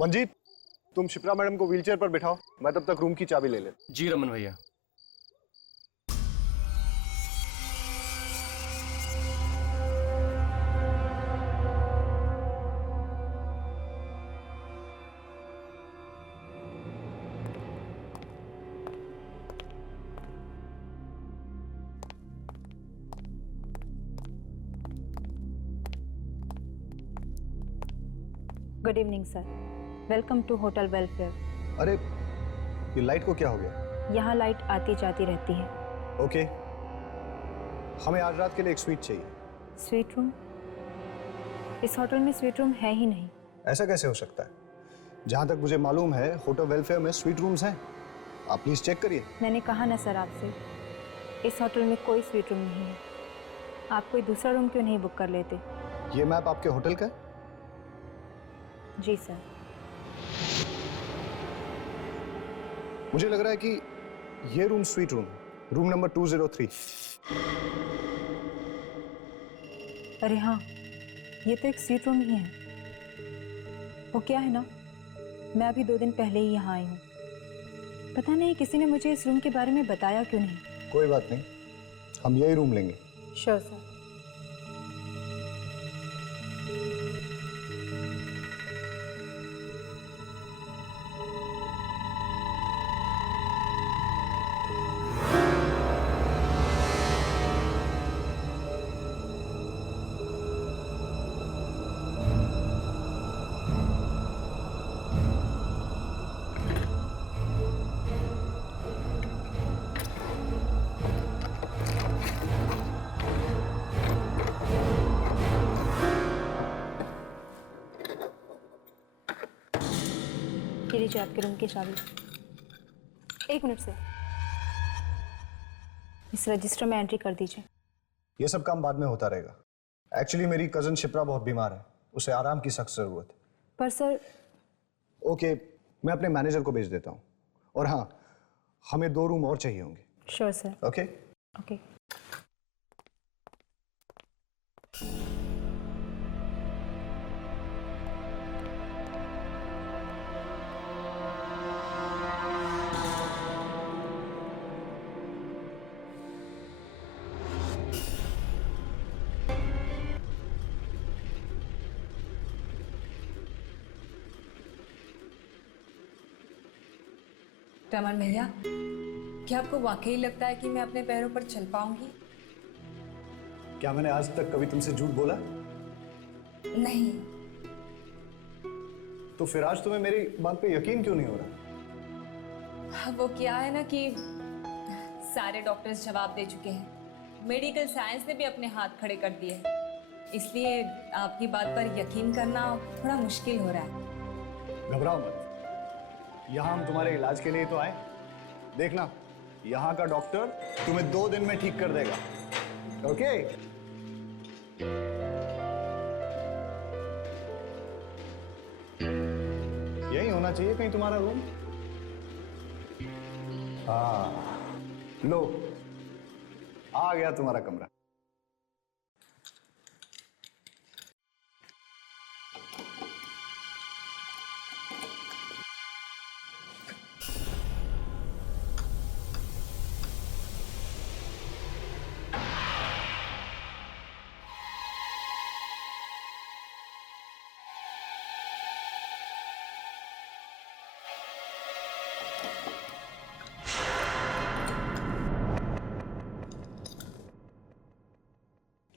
मंजीत, तुम शिप्रा मैडम को व्हीलचेयर पर बिठाओ, मैं तब तक रूम की चाबी ले ले। जी रमन भैया। Good evening sir, welcome to hotel welfare. अरे ये लाइट को क्या हो गया? यहाँ लाइट आती जाती रहती है। ओके, हमें आज रात के लिए एक स्वीट चाहिए। Suite room? इस होटल में स्वीट रूम है ही नहीं। ऐसा कैसे हो सकता है? जहाँ तक मुझे मालूम है होटल वेलफेयर में स्वीट रूम्स हैं। आप प्लीज चेक करिए। मैंने कहा ना सर आपसे, इस होटल में कोई स्वीट रूम नहीं है। आप कोई दूसरा रूम क्यों नहीं बुक कर लेते? ये मैप आपके होटल का है? जी सर। मुझे लग रहा है कि ये रूम स्वीट रूम नंबर 203। अरे हाँ, ये तो एक स्वीट रूम ही है। वो क्या है ना, मैं अभी 2 दिन पहले ही यहाँ आई हूँ। पता नहीं किसी ने मुझे इस रूम के बारे में बताया क्यों नहीं। कोई बात नहीं, हम यही रूम लेंगे। Sure sir. ये लीजिए आपके रूम की चाबी। 1 मिनट सर, इस रजिस्टर में एंट्री कर दीजिए। ये सब काम बाद में होता रहेगा। एक्चुअली मेरी कजन शिप्रा बहुत बीमार है, उसे आराम की सख्त जरूरत है। पर सर। ओके, मैं अपने मैनेजर को भेज देता हूँ। और हाँ, हमें 2 रूम और चाहिए होंगे। Sure sir. Okay okay. Raman भैया, क्या आपको वाकई लगता है कि मैं अपने पैरों पर चल पाऊंगी? क्या मैंने आज तक कभी तुमसे झूठ बोला? नहीं। तो फिर आज तुम्हें मेरी बात पे यकीन क्यों नहीं हो रहा? वो क्या है ना कि सारे डॉक्टर्स जवाब दे चुके हैं, मेडिकल साइंस ने भी अपने हाथ खड़े कर दिए हैं, इसलिए आपकी बात पर यकीन करना थोड़ा मुश्किल हो रहा है। घबराओ मत, यहाँ हम तुम्हारे इलाज के लिए तो आए। देखना, यहाँ का डॉक्टर तुम्हें 2 दिन में ठीक कर देगा। ओके? यही होना चाहिए कहीं तुम्हारा रूम। हाँ, लो, आ गया तुम्हारा कमरा।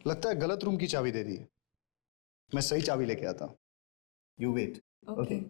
लगता है गलत रूम की चाबी दे दी है। मैं सही चाबी लेके आता हूं। You wait. ओके।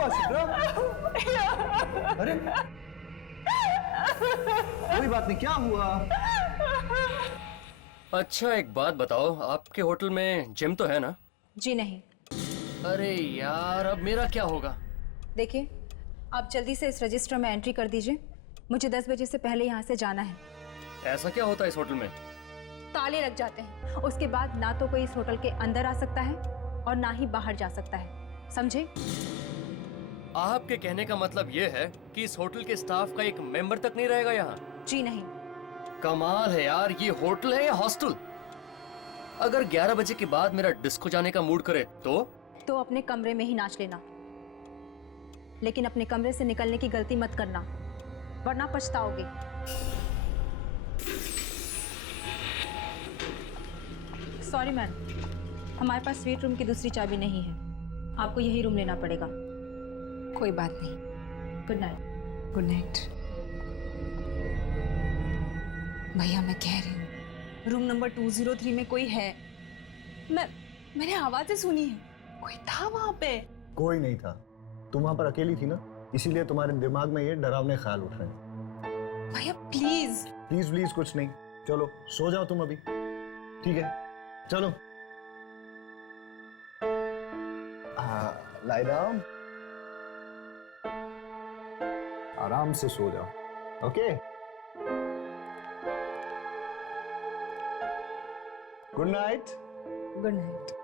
हुआ शिप्रा? अरे कोई बात नहीं, क्या हुआ? अच्छा एक बात बताओ, आपके होटल में जिम तो है ना? जी नहीं। अरे यार, अब मेरा क्या होगा? देखिए, आप जल्दी से इस रजिस्टर में एंट्री कर दीजिए। मुझे 10 बजे से पहले यहाँ से जाना है। ऐसा क्या होता है इस होटल में? ताले लग जाते हैं। उसके बाद ना तो कोई इस होटल के अंदर आ सकता है और ना ही बाहर जा सकता है, समझे? आपके कहने का मतलब ये है कि इस होटल के स्टाफ का एक मेंबर तक नहीं रहेगा यहाँ? जी नहीं। कमाल है यार, ये होटल है या हॉस्टल? अगर 11 बजे के बाद मेरा डिस्को जाने का मूड करे तो अपने कमरे में ही नाच लेना, लेकिन अपने कमरे से निकलने की गलती मत करना, वरना पछताओगे। सॉरी मैम, हमारे पास स्वीट रूम की दूसरी चाबी नहीं है, आपको यही रूम लेना पड़ेगा। कोई बात नहीं। Good night. Good night. भैया मैं कह रही हूँ रूम नंबर 203 में कोई है। मैंने आवाजें सुनी है, कोई था वहां पे। कोई नहीं था, तुम वहां पर अकेली थी ना, इसीलिए तुम्हारे दिमाग में ये डरावने ख्याल उठ रहे हैं। भैया प्लीज। प्लीज प्लीज कुछ नहीं, चलो सो जाओ तुम अभी, ठीक है? चलो लाई डाउन, आराम से सो जाओ, okay? Good night. Good night.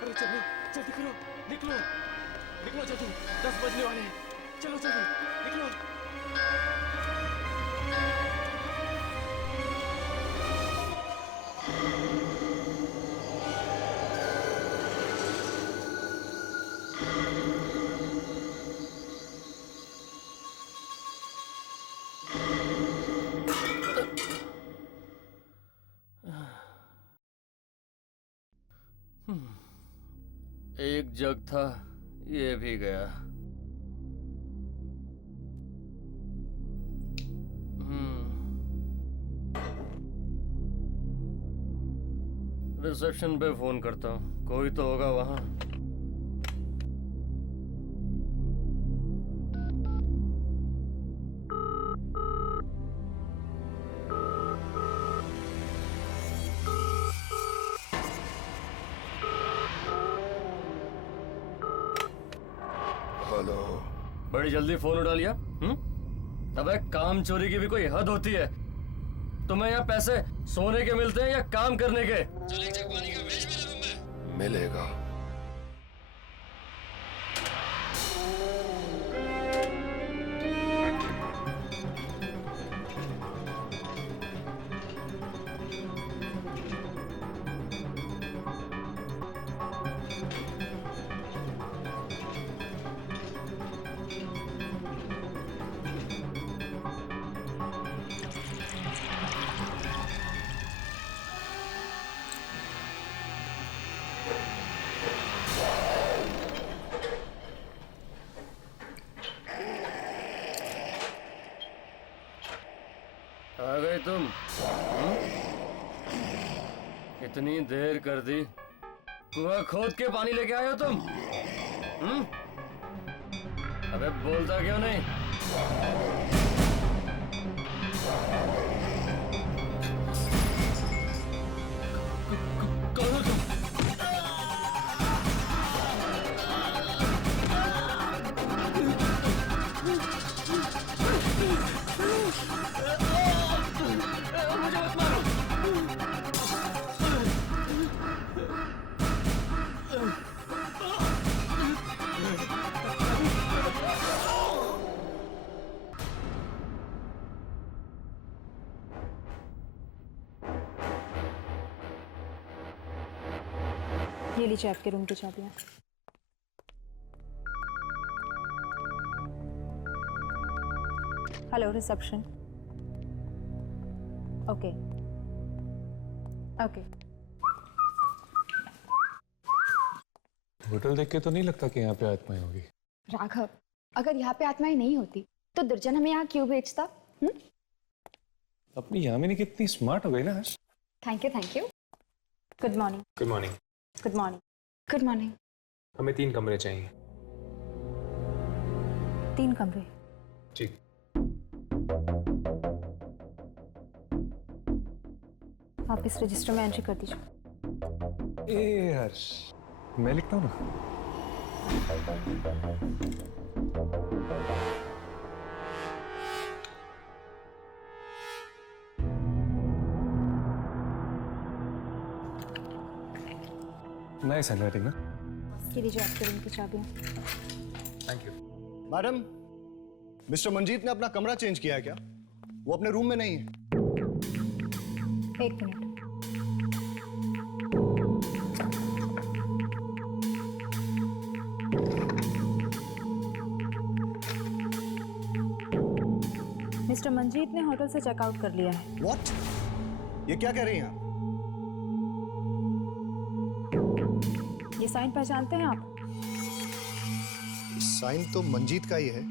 अरे चलो जल्दी करो, निकलो निकलो जल्दी, 10 बजने वाले हैं। चलो जल्दी निकलो। एक जग था, ये भी गया। रिसेप्शन पे फोन करता हूँ, कोई तो होगा वहां। हेलो। बड़ी जल्दी फोन उठा लिया। अबे काम चोरी की भी कोई हद होती है। तुम्हें यहाँ पैसे सोने के मिलते हैं या काम करने के? चल एक जग पानी का भेज मेरे रूम में। मिलेगा। आ गए तुम? इतनी देर कर दी, कुआं खोद के पानी लेके आए हो तुम? अबे बोलता क्यों नहीं? कौन हो तुम? मुझे मत मारो। ये लीजिए आपके रूम की चाबियाँ। Hello reception. Okay okay. Hotel देख के तो नहीं लगता कि यहाँ पे आत्माएं होगी। राघव, अगर यहाँ पे आत्माएं नहीं होती तो दुर्जन हमें यहाँ क्यों भेजता? अपनी यामिनी कितनी स्मार्ट हो गई ना। Thank you, thank you. Good morning. Good morning. Good morning. Good morning. हमें 3 कमरे चाहिए। 3 कमरे। ठीक। आप इस रजिस्टर में एंट्री कर दीजिए। ए हर्ष, मैं लिखता हूँ ना। नाइस हैंडराइटिंग ना। ये लीजिए आपके रूम की चाबियाँ। Thank you. Madam, Mister Manjeet ने अपना कमरा चेंज किया है क्या? वो अपने रूम में नहीं है। 1 मिनट। मिस्टर मंजीत ने होटल से चेकआउट कर लिया है। What? ये क्या कह रही हैं आप? ये साइन पहचानते हैं आप? साइन तो मंजीत का ही है,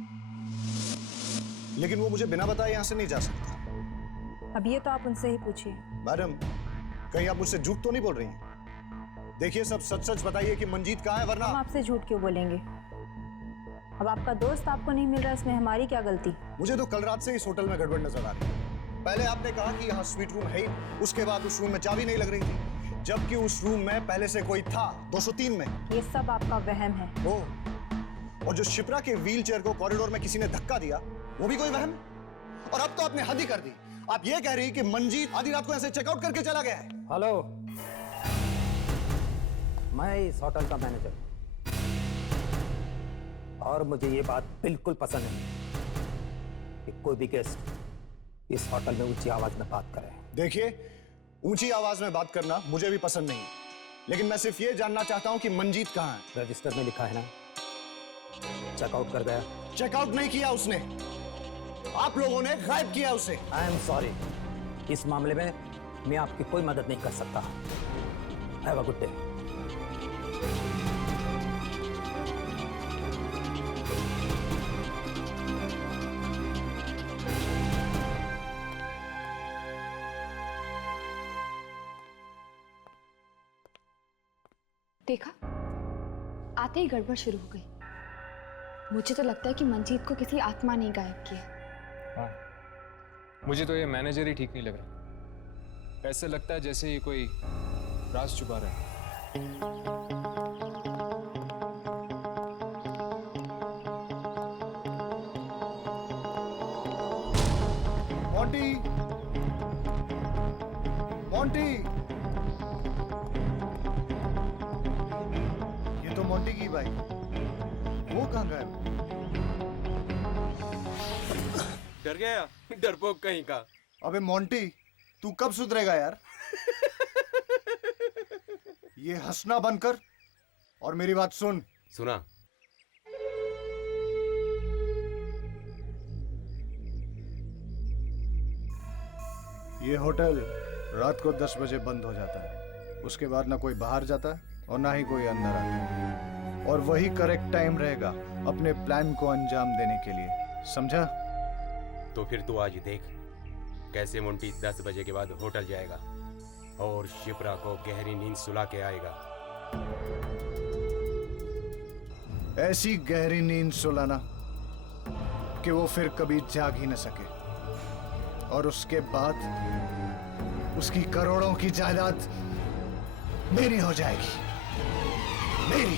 लेकिन वो मुझे बिना बताए यहाँ से नहीं जा सकता। अब ये तो आप उनसे ही पूछिए। मैडम, कहीं आप मुझसे झूठ तो नहीं बोल रही हैं? देखिए, सब सच सच बताइए कि मंजीत कहाँ है, वरना हम आपसे झूठ क्यों बोलेंगे? अब आपका दोस्त आपको नहीं मिल रहा, इसमें हमारी क्या गलती? मुझे तो कल रात से इस होटल में गड़बड़ नजर आ रही है। पहले आपने कहा कि यहाँ स्वीट रूम है ही, उसके बाद उस रूम में चाबी नहीं लग रही थी, जबकि उस रूम में पहले से कोई था 203 में। ये सब आपका वहम है। और जो शिप्रा के व्हील चेयर को कॉरिडोर में किसी ने धक्का दिया, वो भी कोई वहम? और अब तो आपने हद ही कर दी। आप ये कह रही कि मंजीत आधी रात को ऐसे चेकआउट करके चला गया है? हेलो, मैं इस होटल का मैनेजर हूं और मुझे ये बात बिल्कुल पसंद नहीं कि कोई भी गेस्ट इस होटल में ऊंची आवाज में बात करे। देखिए, ऊंची आवाज में बात करना मुझे भी पसंद नहीं, लेकिन मैं सिर्फ ये जानना चाहता हूं कि मंजीत कहां है। रजिस्टर में लिखा है ना, चेकआउट कर गया। चेकआउट नहीं किया उसने, आप लोगों ने गायब किया उसे। आई एम सॉरी, इस मामले में मैं आपकी कोई मदद नहीं कर सकता। Have a good day. देखा, आते ही गड़बड़ शुरू हो गई। मुझे तो लगता है कि मंजीत को किसी आत्मा ने गायब किया। हाँ, मुझे तो ये मैनेजर ही ठीक नहीं लग रहा। ऐसे लगता है जैसे ये कोई राज छुपा रहा है। मोंटी, मोंटी, ये तो मोंटी की बाइक। वो कहाँ गया? डर गया, डरपोक कहीं का। अबे मोंटी, तू कब सुधरेगा यार? ये हंसना बंद कर और मेरी बात सुन। सुना? ये होटल रात को 10 बजे बंद हो जाता है। उसके बाद ना कोई बाहर जाता है और ना ही कोई अंदर आता है, और वही करेक्ट टाइम रहेगा अपने प्लान को अंजाम देने के लिए, समझा? तो फिर तू आज देख कैसे मोंटी 10 बजे के बाद होटल जाएगा और शिप्रा को गहरी नींद सुला के आएगा। ऐसी गहरी नींद सुलाना कि वो फिर कभी जाग ही न सके, और उसके बाद उसकी करोड़ों की जायदाद मेरी हो जाएगी, मेरी।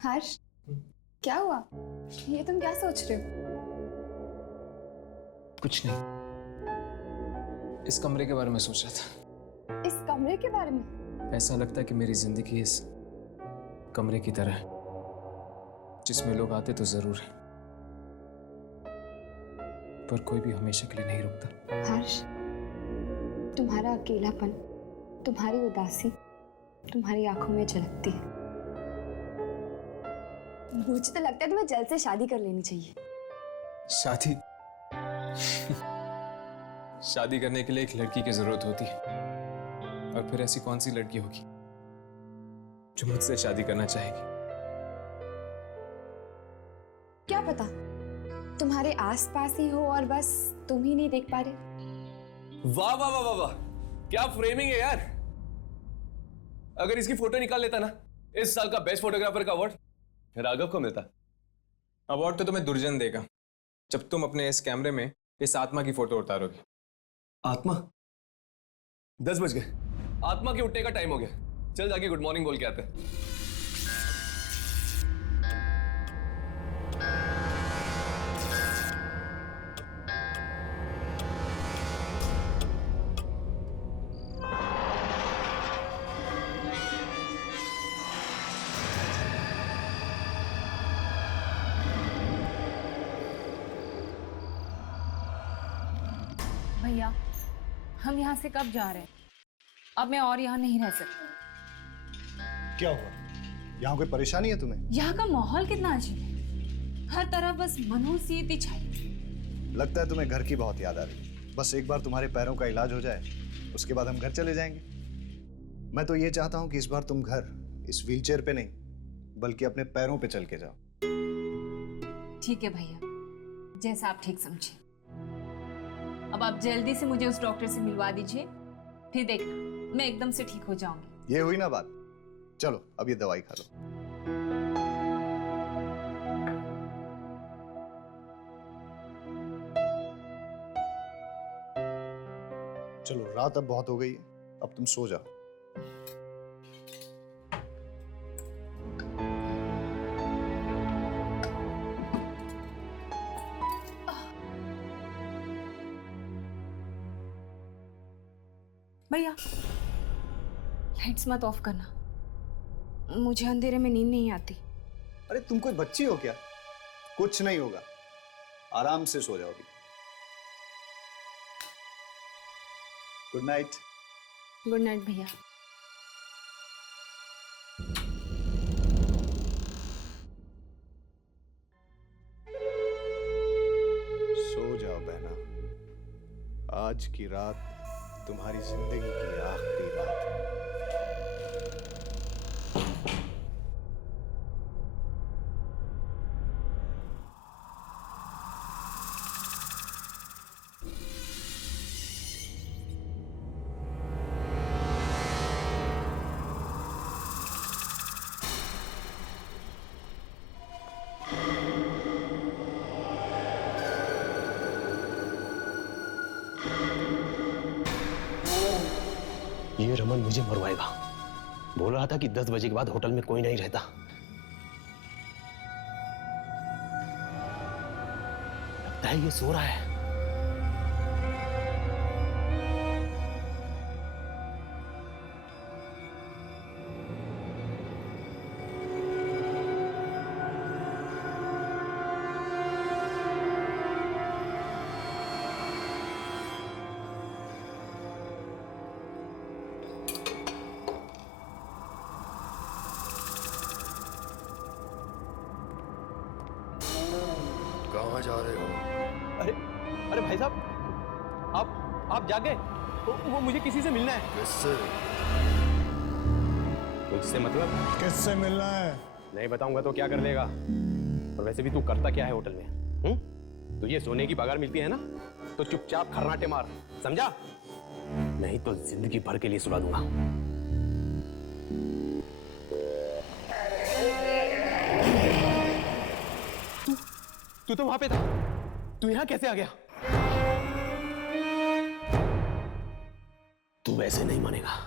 हर्ष, क्या हुआ? ये तुम क्या सोच रहे हो? कुछ नहीं, इस कमरे के बारे में सोच रहा था। इस कमरे के बारे में? ऐसा लगता है कि मेरी जिंदगी इस कमरे की तरह है, जिसमें लोग आते तो जरूर है, पर कोई भी हमेशा के लिए नहीं रुकता। हर्ष, तुम्हारा अकेलापन, तुम्हारी उदासी तुम्हारी आंखों में झलकती है। मुझे तो लगता है तुम्हें जल्द से शादी कर लेनी चाहिए। शादी? शादी करने के लिए एक लड़की की जरूरत होती है, और फिर ऐसी कौन सी लड़की होगी जो मुझसे शादी करना चाहेगी? क्या पता तुम्हारे आसपास ही हो और बस तुम ही नहीं देख पा रहे। वाह वाह वाह वाह वाह, क्या फ्रेमिंग है यार। अगर इसकी फोटो निकाल लेता ना, इस साल का बेस्ट फोटोग्राफर का अवार्ड राघव को मिलता। अवार्ड तो तुम्हें दुर्जन देगा जब तुम अपने इस कैमरे में इस आत्मा की फोटो उतारोगे। आत्मा? 10 बज गए, आत्मा के उठने का टाइम हो गया। चल जाके गुड मॉर्निंग बोल के आते हैं। भैया, हम यहाँ से कब जा रहे हैं? अब मैं और यहाँ नहीं रह सकती। क्या हुआ? यहाँ कोई परेशानी है तुम्हें? यहाँ का माहौल कितना अजीब है, हर तरफ बस मनहूसियत ही छाई। लगता है तुम्हें घर की बहुत याद आ रही। बस एक बार तुम्हारे पैरों का इलाज हो जाए, उसके बाद हम घर चले जाएंगे। मैं तो ये चाहता हूँ कि इस बार तुम घर इस व्हीलचेयर पे नहीं, बल्कि अपने पैरों पे चल के जाओ। ठीक है भैया, जैसा आप ठीक समझे। अब आप जल्दी से मुझे उस डॉक्टर से मिलवा दीजिए, फिर देखना मैं एकदम से ठीक हो जाऊंगी। ये हुई ना बात। चलो अब ये दवाई खा लो। चलो, रात अब बहुत हो गई है, अब तुम सो जाओ। भैया लाइट्स मत ऑफ करना, मुझे अंधेरे में नींद नहीं आती। अरे तुम कोई बच्ची हो क्या? कुछ नहीं होगा, आराम से सो जाओगी। Good night. गुड नाइट भैया। सो जाओ बहना, आज की रात तुम्हारी जिंदगी की आखिरी रात है। ये रमन मुझे मरवाएगा। बोल रहा था कि 10 बजे के बाद होटल में कोई नहीं रहता। लगता है ये सो रहा है। कहाँ जा रहे हो? अरे अरे भाई साहब, आप जाग गए? वो मुझे किसी से मिलना है। किससे? मुझसे मतलब? किससे मिलना है? नहीं बताऊंगा तो क्या कर लेगा? और वैसे भी तू करता क्या है होटल में? तुझे सोने की पगार मिलती है ना, तो चुपचाप खर्राटे मार, समझा? नहीं तो जिंदगी भर के लिए सुला दूंगा। तू तो वहां पे था, तू यहां कैसे आ गया? तू वैसे नहीं मानेगा।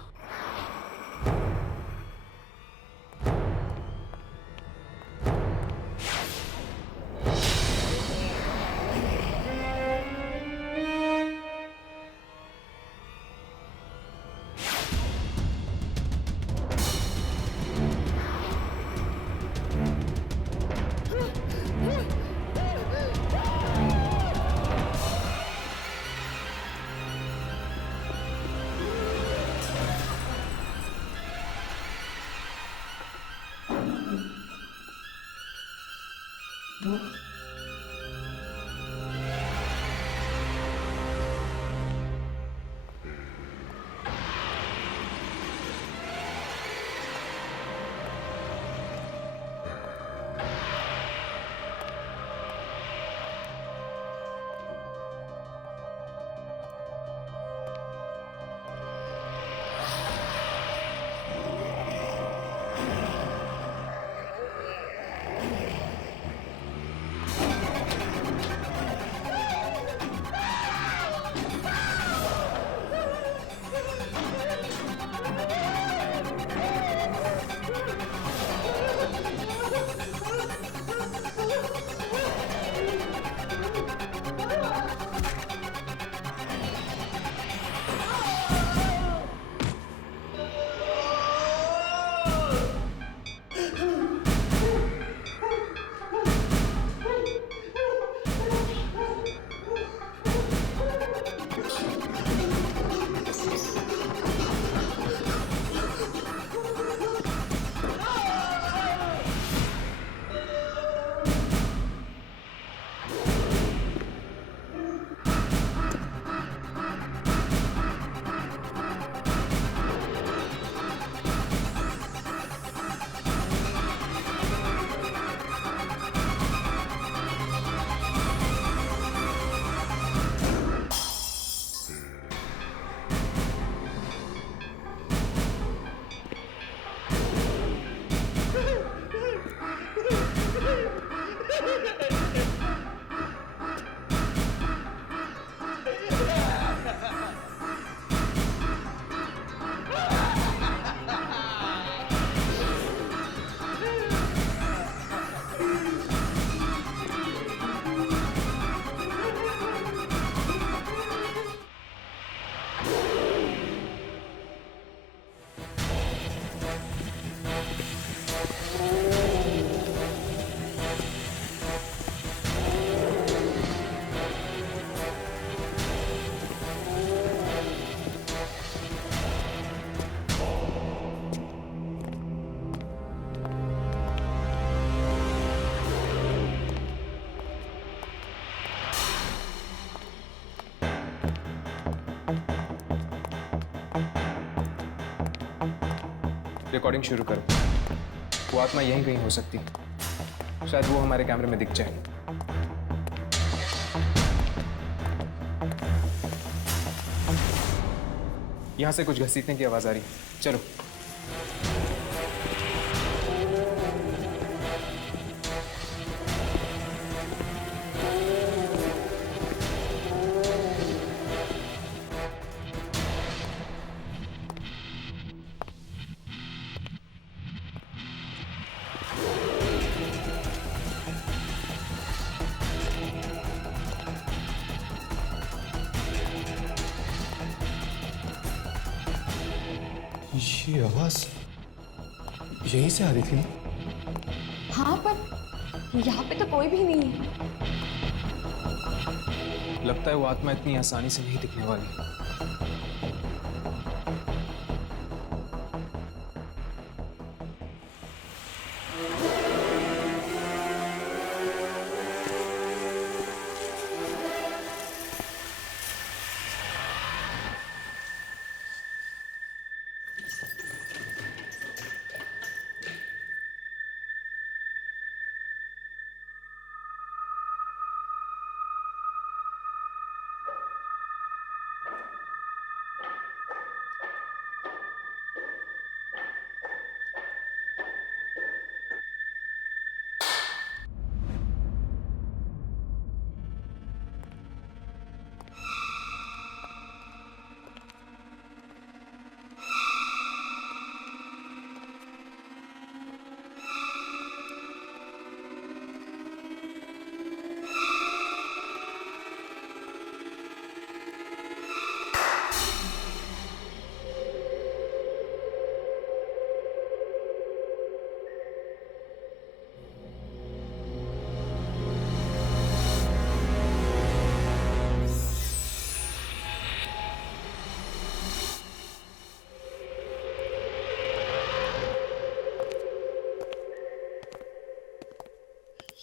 रिकॉर्डिंग शुरू करो। वो आत्मा यहीं कहीं हो सकती है, शायद वो हमारे कैमरे में दिख जाए। यहां से कुछ घसीटने की आवाज आ रही है, चलो। ये आवाज यहीं से आ रही थी ना? हाँ, पर यहाँ पे तो कोई भी नहीं है। लगता है वो आत्मा इतनी आसानी से नहीं दिखने वाली।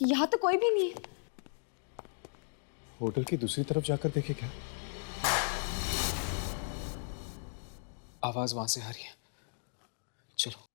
यहाँ तो कोई भी नहीं है। होटल की दूसरी तरफ जाकर देखे क्या? आवाज वहां से आ रही है। चलो।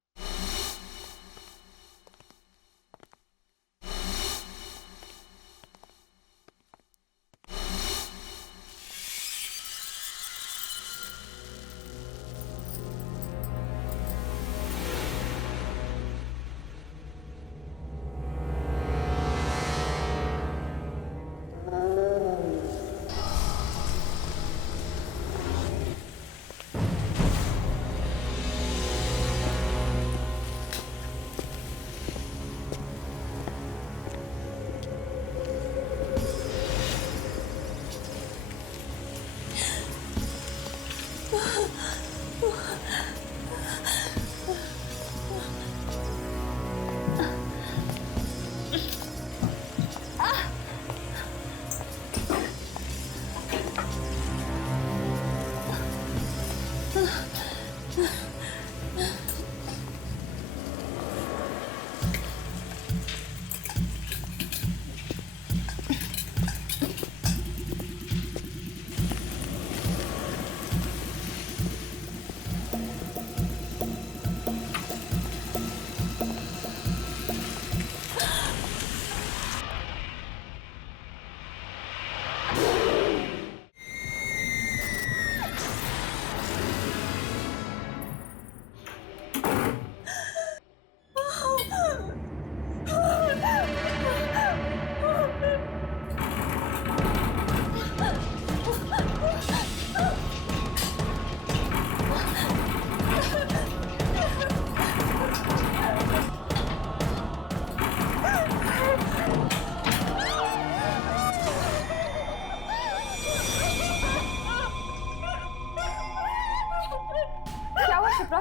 क्या हुआ शिप्रा?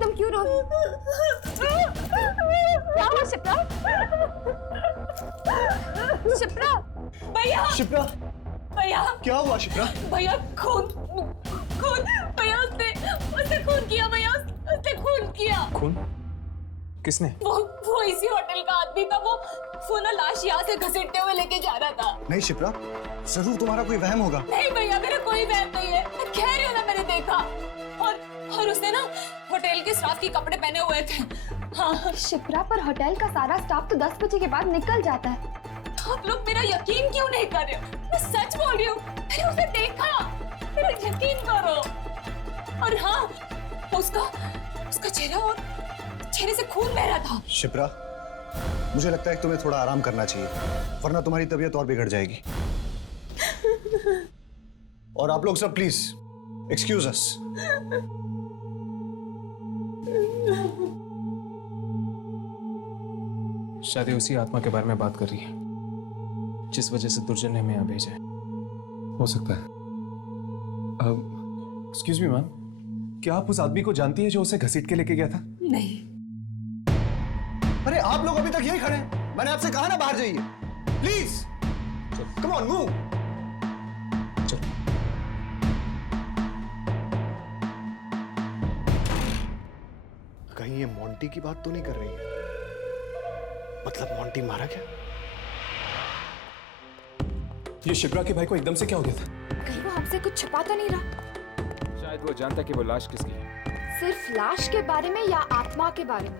तुम क्यों रो रही हो? क्या हुआ शिप्रा? शिप्रा! भैया शिप्रा, भैया क्या हुआ शिप्रा? भैया खून खून भैया उसने खून किया भैया उसने खून किया। खून? किसने? वो इसी होटल का आदमी था। वो ना लाश यहाँ से घसीटते हुए लेके जा रहा था। नहीं शिप्रा, जरूर तुम्हारा कोई वहम होगा। नहीं भैया मेरा कोई वहम नहीं है, मैं कह रही हूँ ना मैंने देखा। और उसने ना होटल के स्टाफ के कपड़े पहने हुए थे। हाँ शिप्रा, पर होटल का सारा स्टाफ तो 10 बजे के बाद निकल जाता है। आप लोग मेरा यकीन क्यों नहीं कर रहे हो? मैं सच बोल रही हूँ, मैंने उसे देखा, मेरा यकीन करो। और हाँ, उसका चेहरा और चेहरे से खून बह रहा था। शिप्रा, मुझे लगता है कि तुम्हें थोड़ा आराम करना चाहिए, वरना तुम्हारी तबीयत और बिगड़ जाएगी। और आप लोग सब प्लीज एक्सक्यूज अस। शायद ये उसी आत्मा के बारे में बात कर रही है जिस वजह से दुर्जन ने हमें यहाँ भेजा है। हो सकता है। एक्सक्यूज मी मैम, क्या आप उस आदमी को जानती है जो उसे घसीट के लेके गया था? नहीं। अरे आप लोग अभी तक यही खड़े हैं? मैंने आपसे कहा ना बाहर जाइए। Please come on move. कहीं ये मोंटी की बात तो नहीं कर रही है? मतलब मोंटी मारा क्या? ये शिप्रा के भाई को एकदम से क्या हो गया था? कहीं वो हमसे कुछ छुपा तो नहीं रहा? शायद वो जानता कि वो लाश किसकी है। सिर्फ लाश के बारे में या आत्मा के बारे में?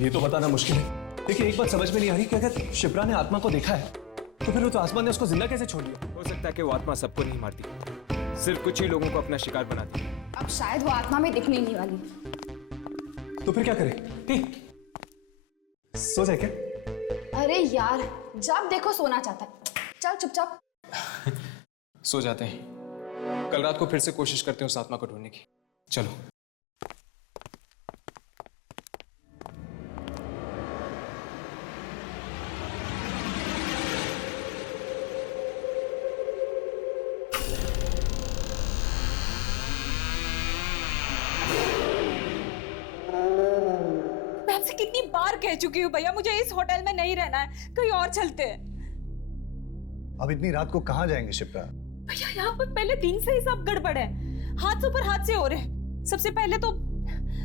ये तो बताना मुश्किल है। देखिए, एक बात समझ में नहीं आ रही कि अगर शिप्रा ने आत्मा को देखा है तो फिर वो तो आसमान ने उसको जिंदा कैसे छोड़ दिया? हो सकता है कि वो आत्मा सबको नहीं मारती, सिर्फ कुछ ही लोगों को अपना शिकार बनाती है। अब शायद वो आत्मा में दिखने नहीं वाली। तो फिर क्या करें? सो जाए क्या? अरे यार, जब देखो सोना चाहता है। चल चुपचाप सो जाते हैं। कल रात को फिर से कोशिश करते हैं उस आत्मा को ढूंढने की। चलो। मैं आपसे कितनी बार कह चुकी हूँ भैया, मुझे इस होटल में नहीं रहना है, कहीं और चलते हैं। अब इतनी रात को कहाँ जाएंगे शिप्रा? भैया यहाँ पर पहले दिन से ही सब गड़बड़ है, हाथ ऊपर हाथ से हो रहे हैं। सबसे पहले तो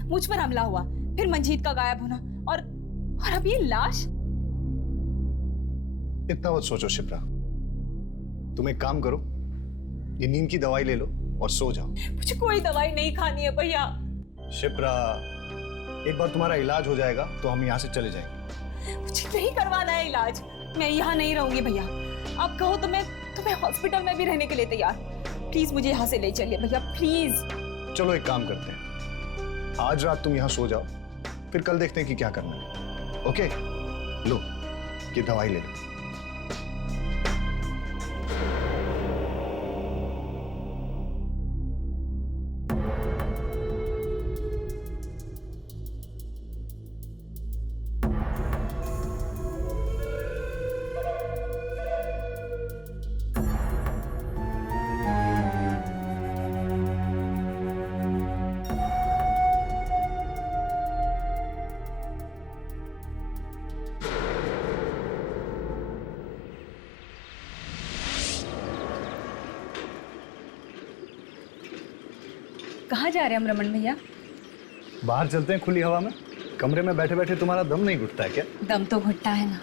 मुझ पर हमला हुआ, फिर मंजीत का गायब होना, और अब ये लाश। इतना मत सोचो शिप्रा, तुम एक काम करो, ये नींद की दवाई ले लो और सो जाओ। मुझे कोई दवाई नहीं खानी है भैया। शिप्रा, एक बार तुम्हारा इलाज हो जाएगा तो हम यहाँ से चले जाएंगे। मुझे नहीं करवाना है इलाज। मैं यहाँ नहीं रहूंगी भैया। आप कहो तो मैं तुम्हें हॉस्पिटल में भी रहने के लिए तैयार। प्लीज मुझे यहाँ से ले चलिए भैया, प्लीज। चलो एक काम करते हैं, आज रात तुम यहाँ सो जाओ, फिर कल देखते हैं कि क्या करना है। ओके, लो ये दवाई ले लो। कहाँ जा रहे हैं हम रमन भैया? बाहर चलते हैं खुली हवा में। कमरे में बैठे बैठे तुम्हारा दम नहीं घुटता है क्या? दम तो घुटता है ना,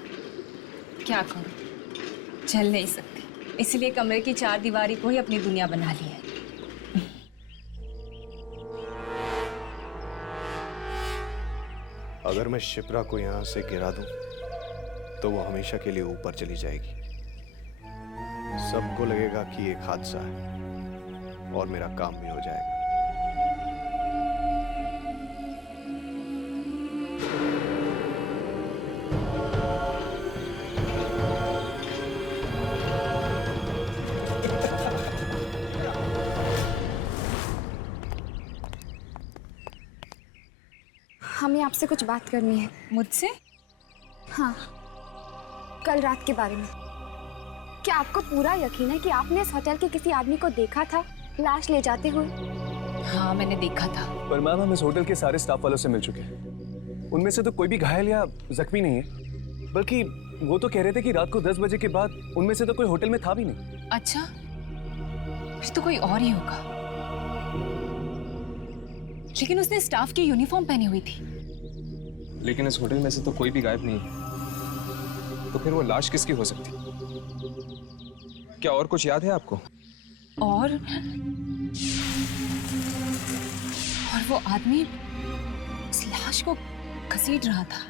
क्या करूं, चल नहीं सकती, इसलिए कमरे की चार दीवारी को ही अपनी दुनिया बना ली है। अगर मैं शिप्रा को यहाँ से गिरा दूं, तो वो हमेशा के लिए ऊपर चली जाएगी। सबको लगेगा कि एक हादसा है और मेरा काम भी हो जाएगा। हमें आपसे कुछ बात करनी है। मुझसे? हाँ, कल रात के बारे में। क्या आपको पूरा यकीन है कि आपने इस होटल के किसी आदमी को देखा था लाश ले जाते हुए? हाँ, मैंने देखा था। पर मैम, हम इस होटल के सारे स्टाफ वालों से मिल चुके हैं। उनमें से तो कोई भी घायल या जख्मी नहीं है, बल्कि वो तो कह रहे थे कि रात को 10 बजे के बाद उनमें से तो कोई होटल में था भी नहीं। अच्छा, फिर तो कोई और ही होगा। लेकिन उसने स्टाफ की यूनिफॉर्म पहनी हुई थी। लेकिन इस होटल में से तो कोई भी गायब नहीं है, तो फिर वो लाश किसकी हो सकती? क्या और कुछ याद है आपको? और वो आदमी उस लाश को घसीट रहा था।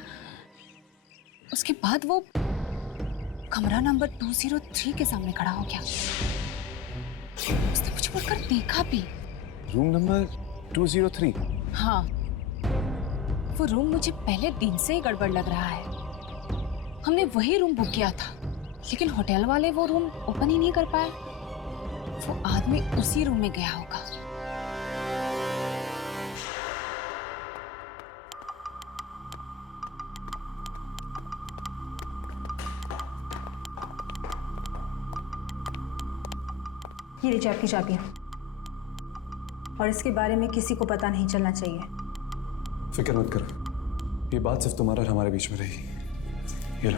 उसके बाद वो कमरा नंबर 203 के सामने खड़ा हो गया। उसने मुझे मुड़कर देखा भी। Room number 203? हाँ, वो रूम मुझे पहले दिन से ही गड़बड़ लग रहा है। हमने वही रूम बुक किया था, लेकिन होटल वाले वो रूम ओपन ही नहीं कर पाए। वो आदमी उसी रूम में गया होगा। ये लीजिए आपकी चाबियाँ, और इसके बारे में किसी को पता नहीं चलना चाहिए। फिक्र मत करो, ये बात सिर्फ तुम्हारा और हमारे बीच में रहेगी। ये लो।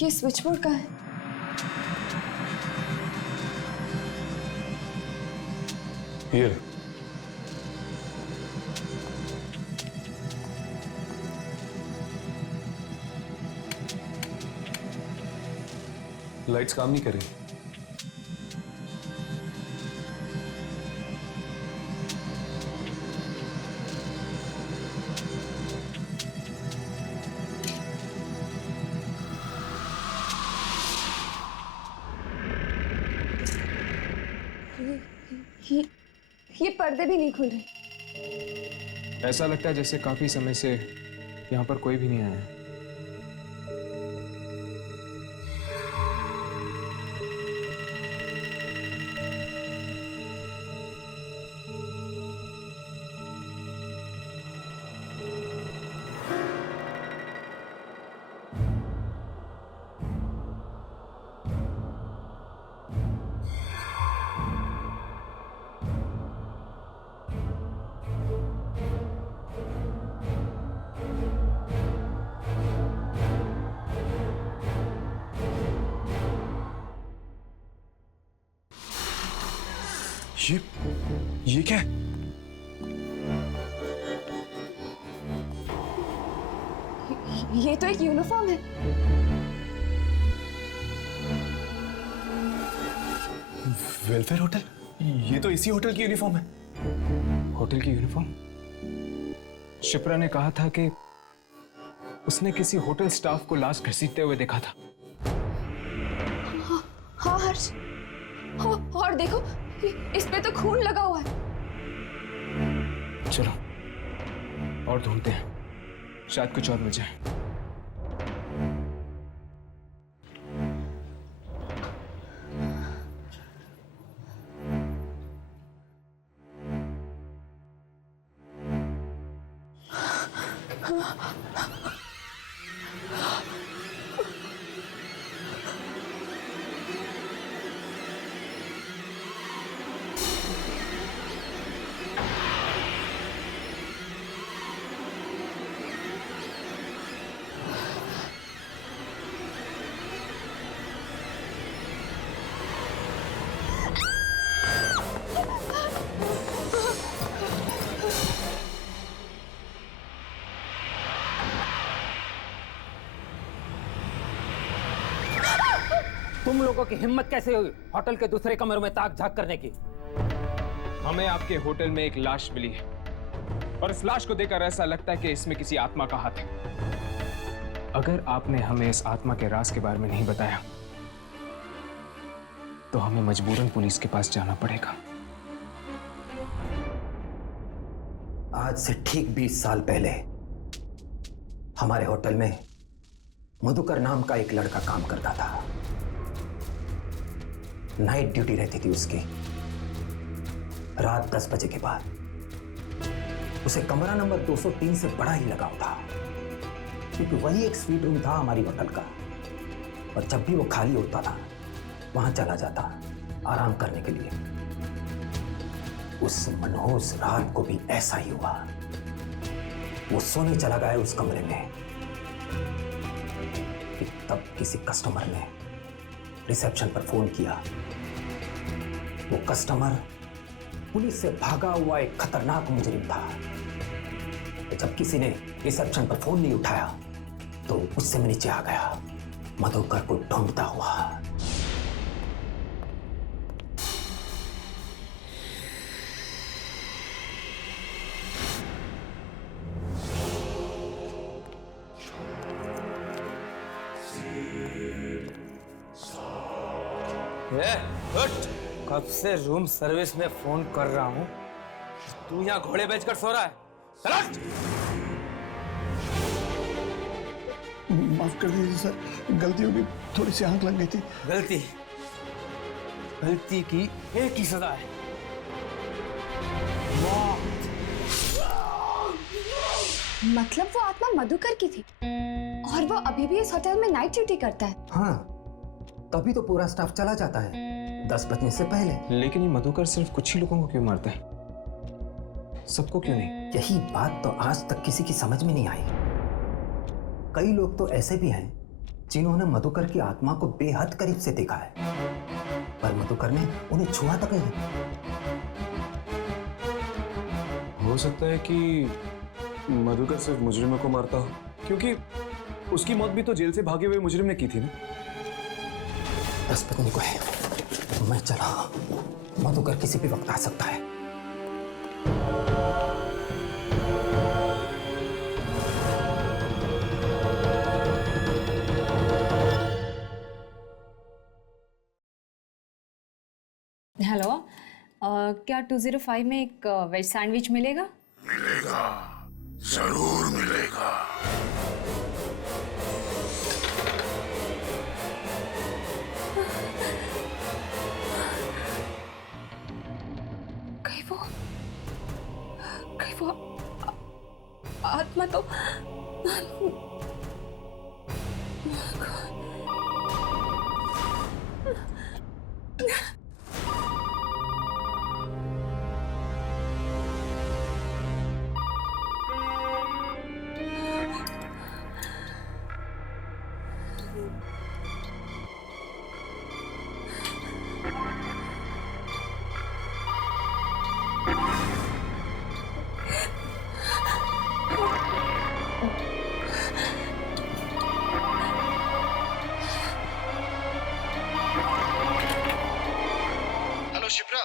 ये स्विच बोर्ड का है। ये लाइट्स काम नहीं कर रही। ये पर्दे भी नहीं खुल रहे। ऐसा लगता है जैसे काफी समय से यहाँ पर कोई भी नहीं आया है। ये क्या है? ये तो एक यूनिफॉर्म है। Welfare hotel? ये तो इसी होटल की यूनिफॉर्म है। होटल की यूनिफॉर्म? शिप्रा ने कहा था कि उसने किसी होटल स्टाफ को लाश घसीटते हुए देखा था। हाँ हर्ष, और देखो इस पे तो खून लगा हुआ है। चलो और ढूंढते हैं, शायद कुछ और मिल जाए। तुम लोगों की हिम्मत कैसे हुई होटल के दूसरे कमरे में ताक झांक करने की? हमें आपके होटल में एक लाश मिली है और इस लाश को देखकर ऐसा लगता है कि इसमें किसी आत्मा का हाथ है। अगर आपने हमें इस आत्मा के राज के बारे में नहीं बताया तो हमें मजबूरन पुलिस के पास जाना पड़ेगा। आज से ठीक 20 साल पहले हमारे होटल में मधुकर नाम का एक लड़का काम करता था। नाइट ड्यूटी रहती थी उसकी। रात 10 बजे के बाद उसे कमरा नंबर 203 से बड़ा ही लगाव था, क्योंकि वही एक स्वीट रूम था हमारी होटल का। और जब भी वो खाली होता था वहां चला जाता आराम करने के लिए। उस मनहूस रात को भी ऐसा ही हुआ। वो सोने चला गया उस कमरे में कि तब किसी कस्टमर ने रिसेप्शन पर फोन किया। वो कस्टमर पुलिस से भागा हुआ एक खतरनाक मुजरिम था। जब किसी ने रिसेप्शन पर फोन नहीं उठाया तो उससे मैं नीचे आ गया, मधुकर को ढूंढता हुआ। कब से रूम सर्विस में फोन कर रहा हूं, तू यहाँ घोड़े बेचकर सो रहा है? माफ कर दीजिए सर, गलती होगी, थोड़ी सी आंख लग गई थी। गलती की एक ही सजा है, मतलब वो आत्मा मधुकर की थी और वो अभी भी इस होटल में नाइट ड्यूटी करता है। हाँ, तभी तो पूरा स्टाफ चला जाता है 10 बजने से पहले। लेकिन ये मधुकर सिर्फ कुछ ही लोगों को क्यों मारता है, सबको क्यों नहीं? यही बात तो आज तक किसी की समझ में नहीं आई। कई लोग तो ऐसे भी हैं जिन्होंने मधुकर की आत्मा को बेहद करीब से देखा है, पर मधुकर ने उन्हें छुआ तक नहीं। हो सकता है कि मधुकर सिर्फ मुजरिमों को मारता हो, क्योंकि उसकी मौत भी तो जेल से भागे हुए मुजरिम ने की थी ना। 10 बजने को है, मैं चला। मधुकर किसी भी वक्त आ सकता है। हेलो, क्या 205 में एक वेज सैंडविच मिलेगा? मिलेगा, जरूर मिलेगा। कहीं वो आत्मा तो हेलो शिप्रा,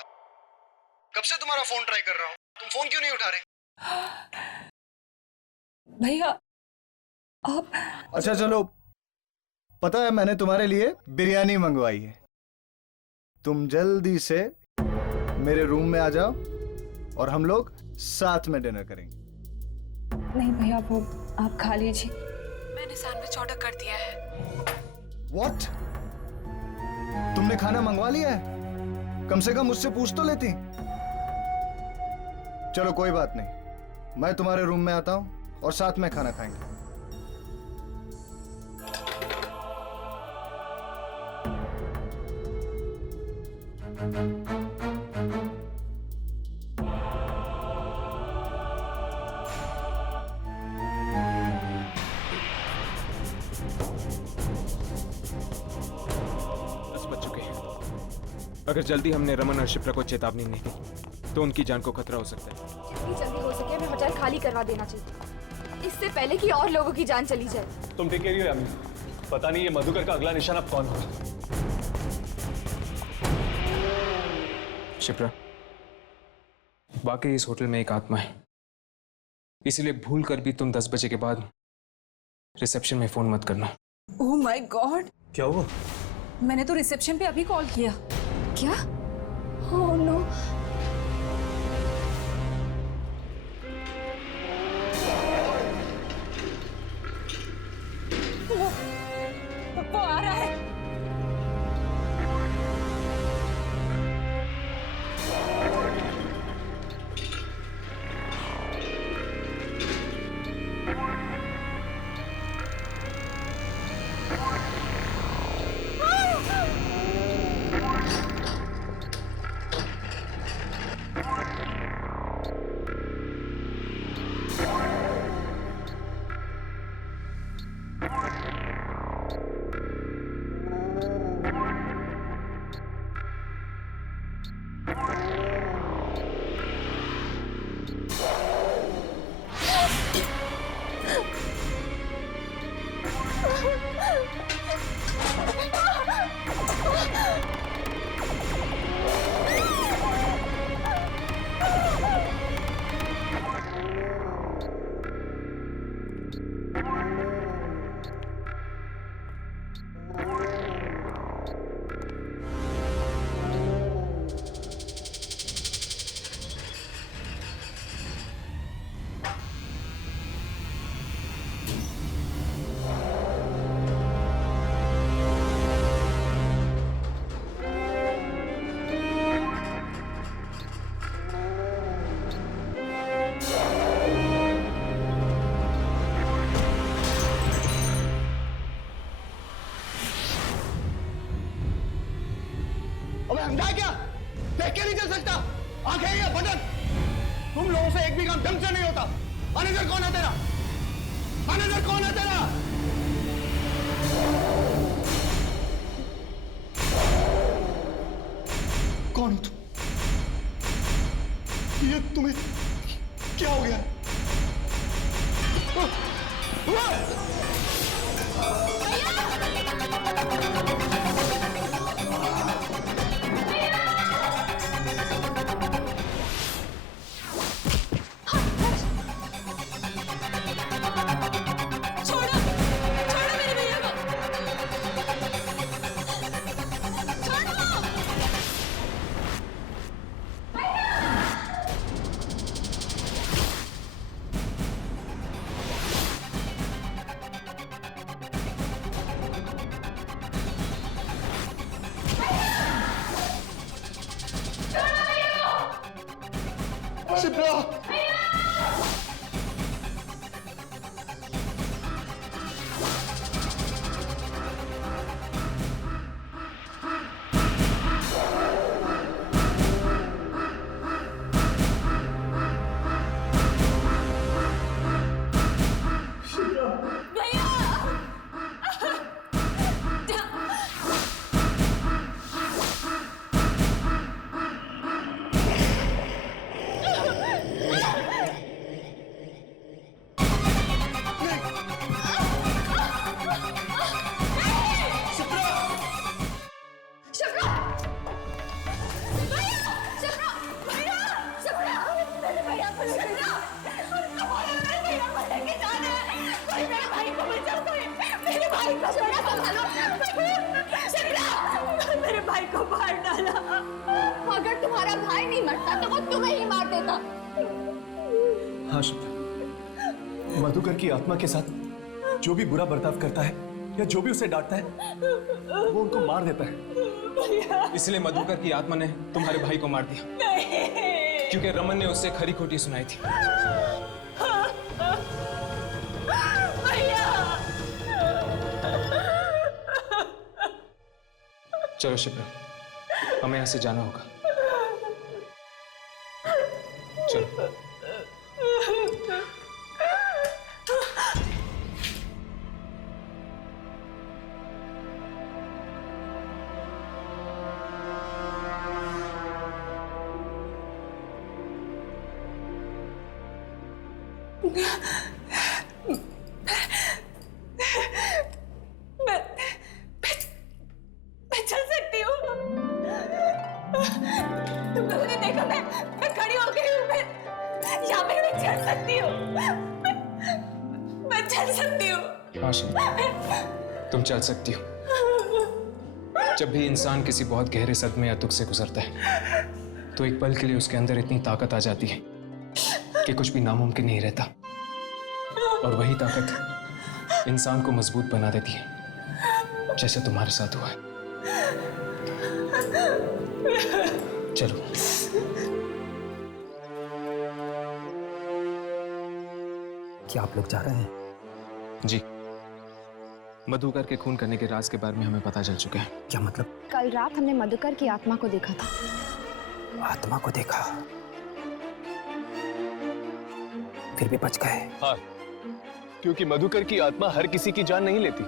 कब से तुम्हारा फोन ट्राई कर रहा हूँ, तुम फोन क्यों नहीं उठा रहे? भैया आप अच्छा चलो, पता है मैंने तुम्हारे लिए बिरयानी मंगवाई है। तुम जल्दी से मेरे रूम में आ जाओ और हम लोग साथ में डिनर करेंगे। नहीं भैया, वो आप खा लीजिए, मैंने सैंडविच ऑर्डर कर दिया है। What? तुमने खाना मंगवा लिया है? कम से कम मुझसे पूछ तो लेती। चलो कोई बात नहीं, मैं तुम्हारे रूम में आता हूं और साथ में खाना खाएंगे। अगर जल्दी हमने रमन और शिप्रा को चेतावनी नहीं दी तो उनकी जान को खतरा हो सकता है। जितनी जल्दी हो सके हमें होटल खाली करवा देना चाहिए, इससे पहले कि और लोगों की जान चली जाए। तुम ठीक कह रही हो यामी, पता नहीं ये मधुकर का अगला निशाना अब कौन होगा। शिप्रा, वाकई इस होटल में एक आत्मा है, इसीलिए भूल कर भी तुम 10 बजे के बाद रिसेप्शन में फोन मत करना। ओह माय गॉड, क्या हुआ? मैंने तो रिसेप्शन पे अभी कॉल किया। क्या? Oh no. वो आ रहा है। अंधा क्या? देख के नहीं चल सकता? आंखें या बटन? तुम लोगों से एक भी काम ढंग से नहीं होता। मैनेजर कौन है तेरा? मैनेजर कौन है तेरा? कौन हो तुम? ये तुम्हें क्या हो गया? भाई को छोड़ा, संभालो। शिप्रा, मेरे भाई को मार डाला। अगर तुम्हारा भाई नहीं मरता तो वो तुम्हें ही मार देता। हाँ शिप्रा, मधुकर की आत्मा के साथ जो भी बुरा बर्ताव करता है या जो भी उसे डांटता है वो उनको मार देता है। इसलिए मधुकर की आत्मा ने तुम्हारे भाई को मार दिया, क्योंकि रमन ने उससे खरी खोटी सुनाई थी। चलो शिप्रा, हमें यहां से जाना होगा। चलो। मैं चल सकती हूँ। तुम लोगों ने देखा, मैं खड़ी हो गई हूँ। मैं यहाँ पे मैं चल सकती हूँ। मैं चल सकती हूँ। हाँ शिप्रा, तुम चल सकती हो। जब भी इंसान किसी बहुत गहरे सदमे या दुख से गुजरता है तो एक पल के लिए उसके अंदर इतनी ताकत आ जाती है कि कुछ भी नामुमकिन नहीं रहता, और वही ताकत इंसान को मजबूत बना देती है, जैसे तुम्हारे साथ हुआ है। चलो। क्या आप लोग जा रहे हैं? जी, मधुकर के खून करने के राज के बारे में हमें पता चल चुका है। क्या मतलब? कल रात हमने मधुकर की आत्मा को देखा था। आत्मा को देखा, फिर भी बच गए। हाँ, क्योंकि मधुकर की आत्मा हर किसी की जान नहीं लेती,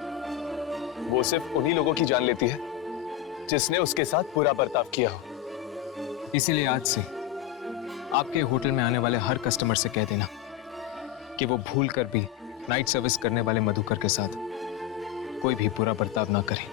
वो सिर्फ उन्हीं लोगों की जान लेती है जिसने उसके साथ बुरा बर्ताव किया हो। इसीलिए आज से आपके होटल में आने वाले हर कस्टमर से कह देना कि वो भूल कर भी नाइट सर्विस करने वाले मधुकर के साथ कोई भी बुरा बर्ताव ना करें।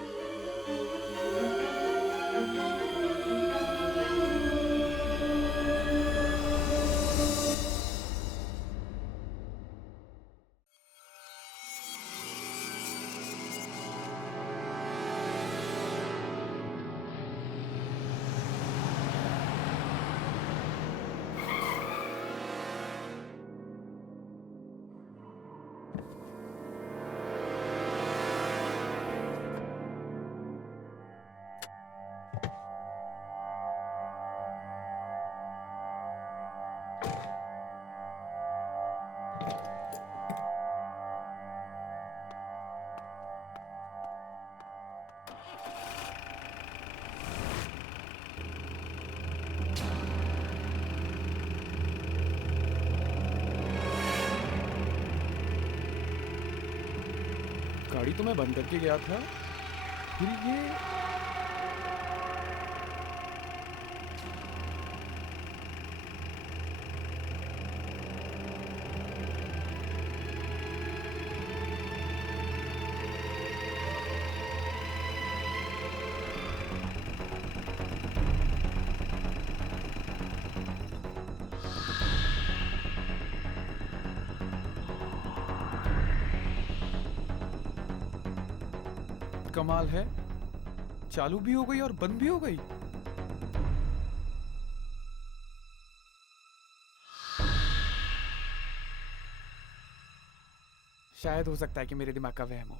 गाड़ी तो मैं बंद करके गया था, फिर ये कमाल है, चालू भी हो गई और बंद भी हो गई। शायद हो सकता है कि मेरे दिमाग का वहम हो।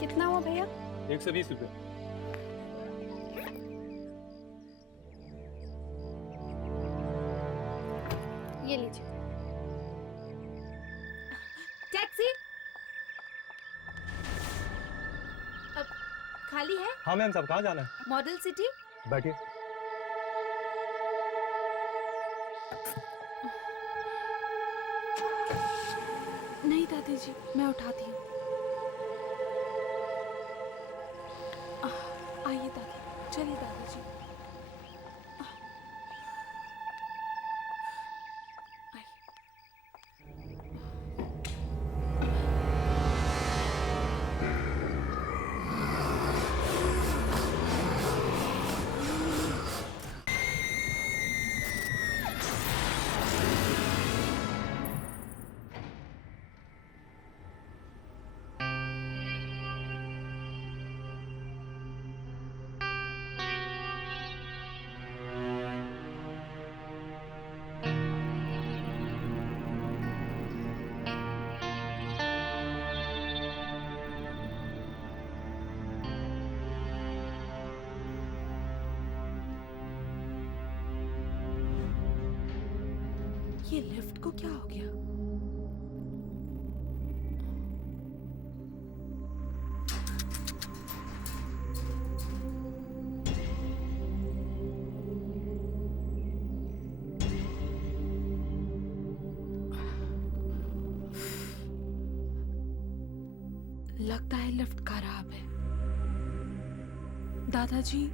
कितना हुआ भैया? 120 रुपये। ये लीजिए। टैक्सी अब खाली है? हाँ मैम साहब, कहाँ जाना है? Model city. बैठिए। नहीं दादी जी, मैं उठाती हूँ। आइए दादी, चलिए दादी जी। ये लिफ्ट को क्या हो गया? लगता है लिफ्ट खराब है। दादाजी,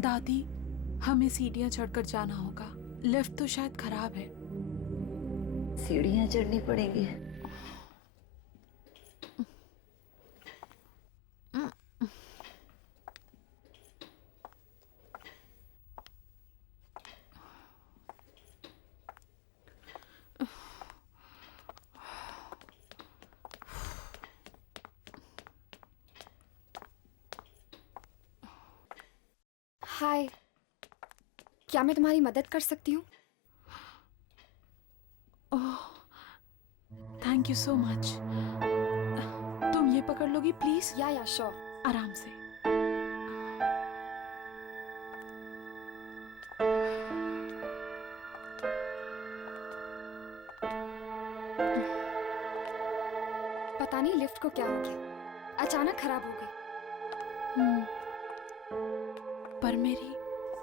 दादी, हमें सीढ़ियां चढ़कर जाना होगा। लिफ्ट तो शायद खराब है। सीढ़ियां चढ़नी पड़ेगी। हाय, क्या मैं तुम्हारी मदद कर सकती हूँ? ओह, थैंक यू सो मच। तुम ये पकड़ लोगी प्लीज? या श्योर। आराम से। पता नहीं लिफ्ट को क्या हो गया, अचानक खराब हो गई। पर मेरी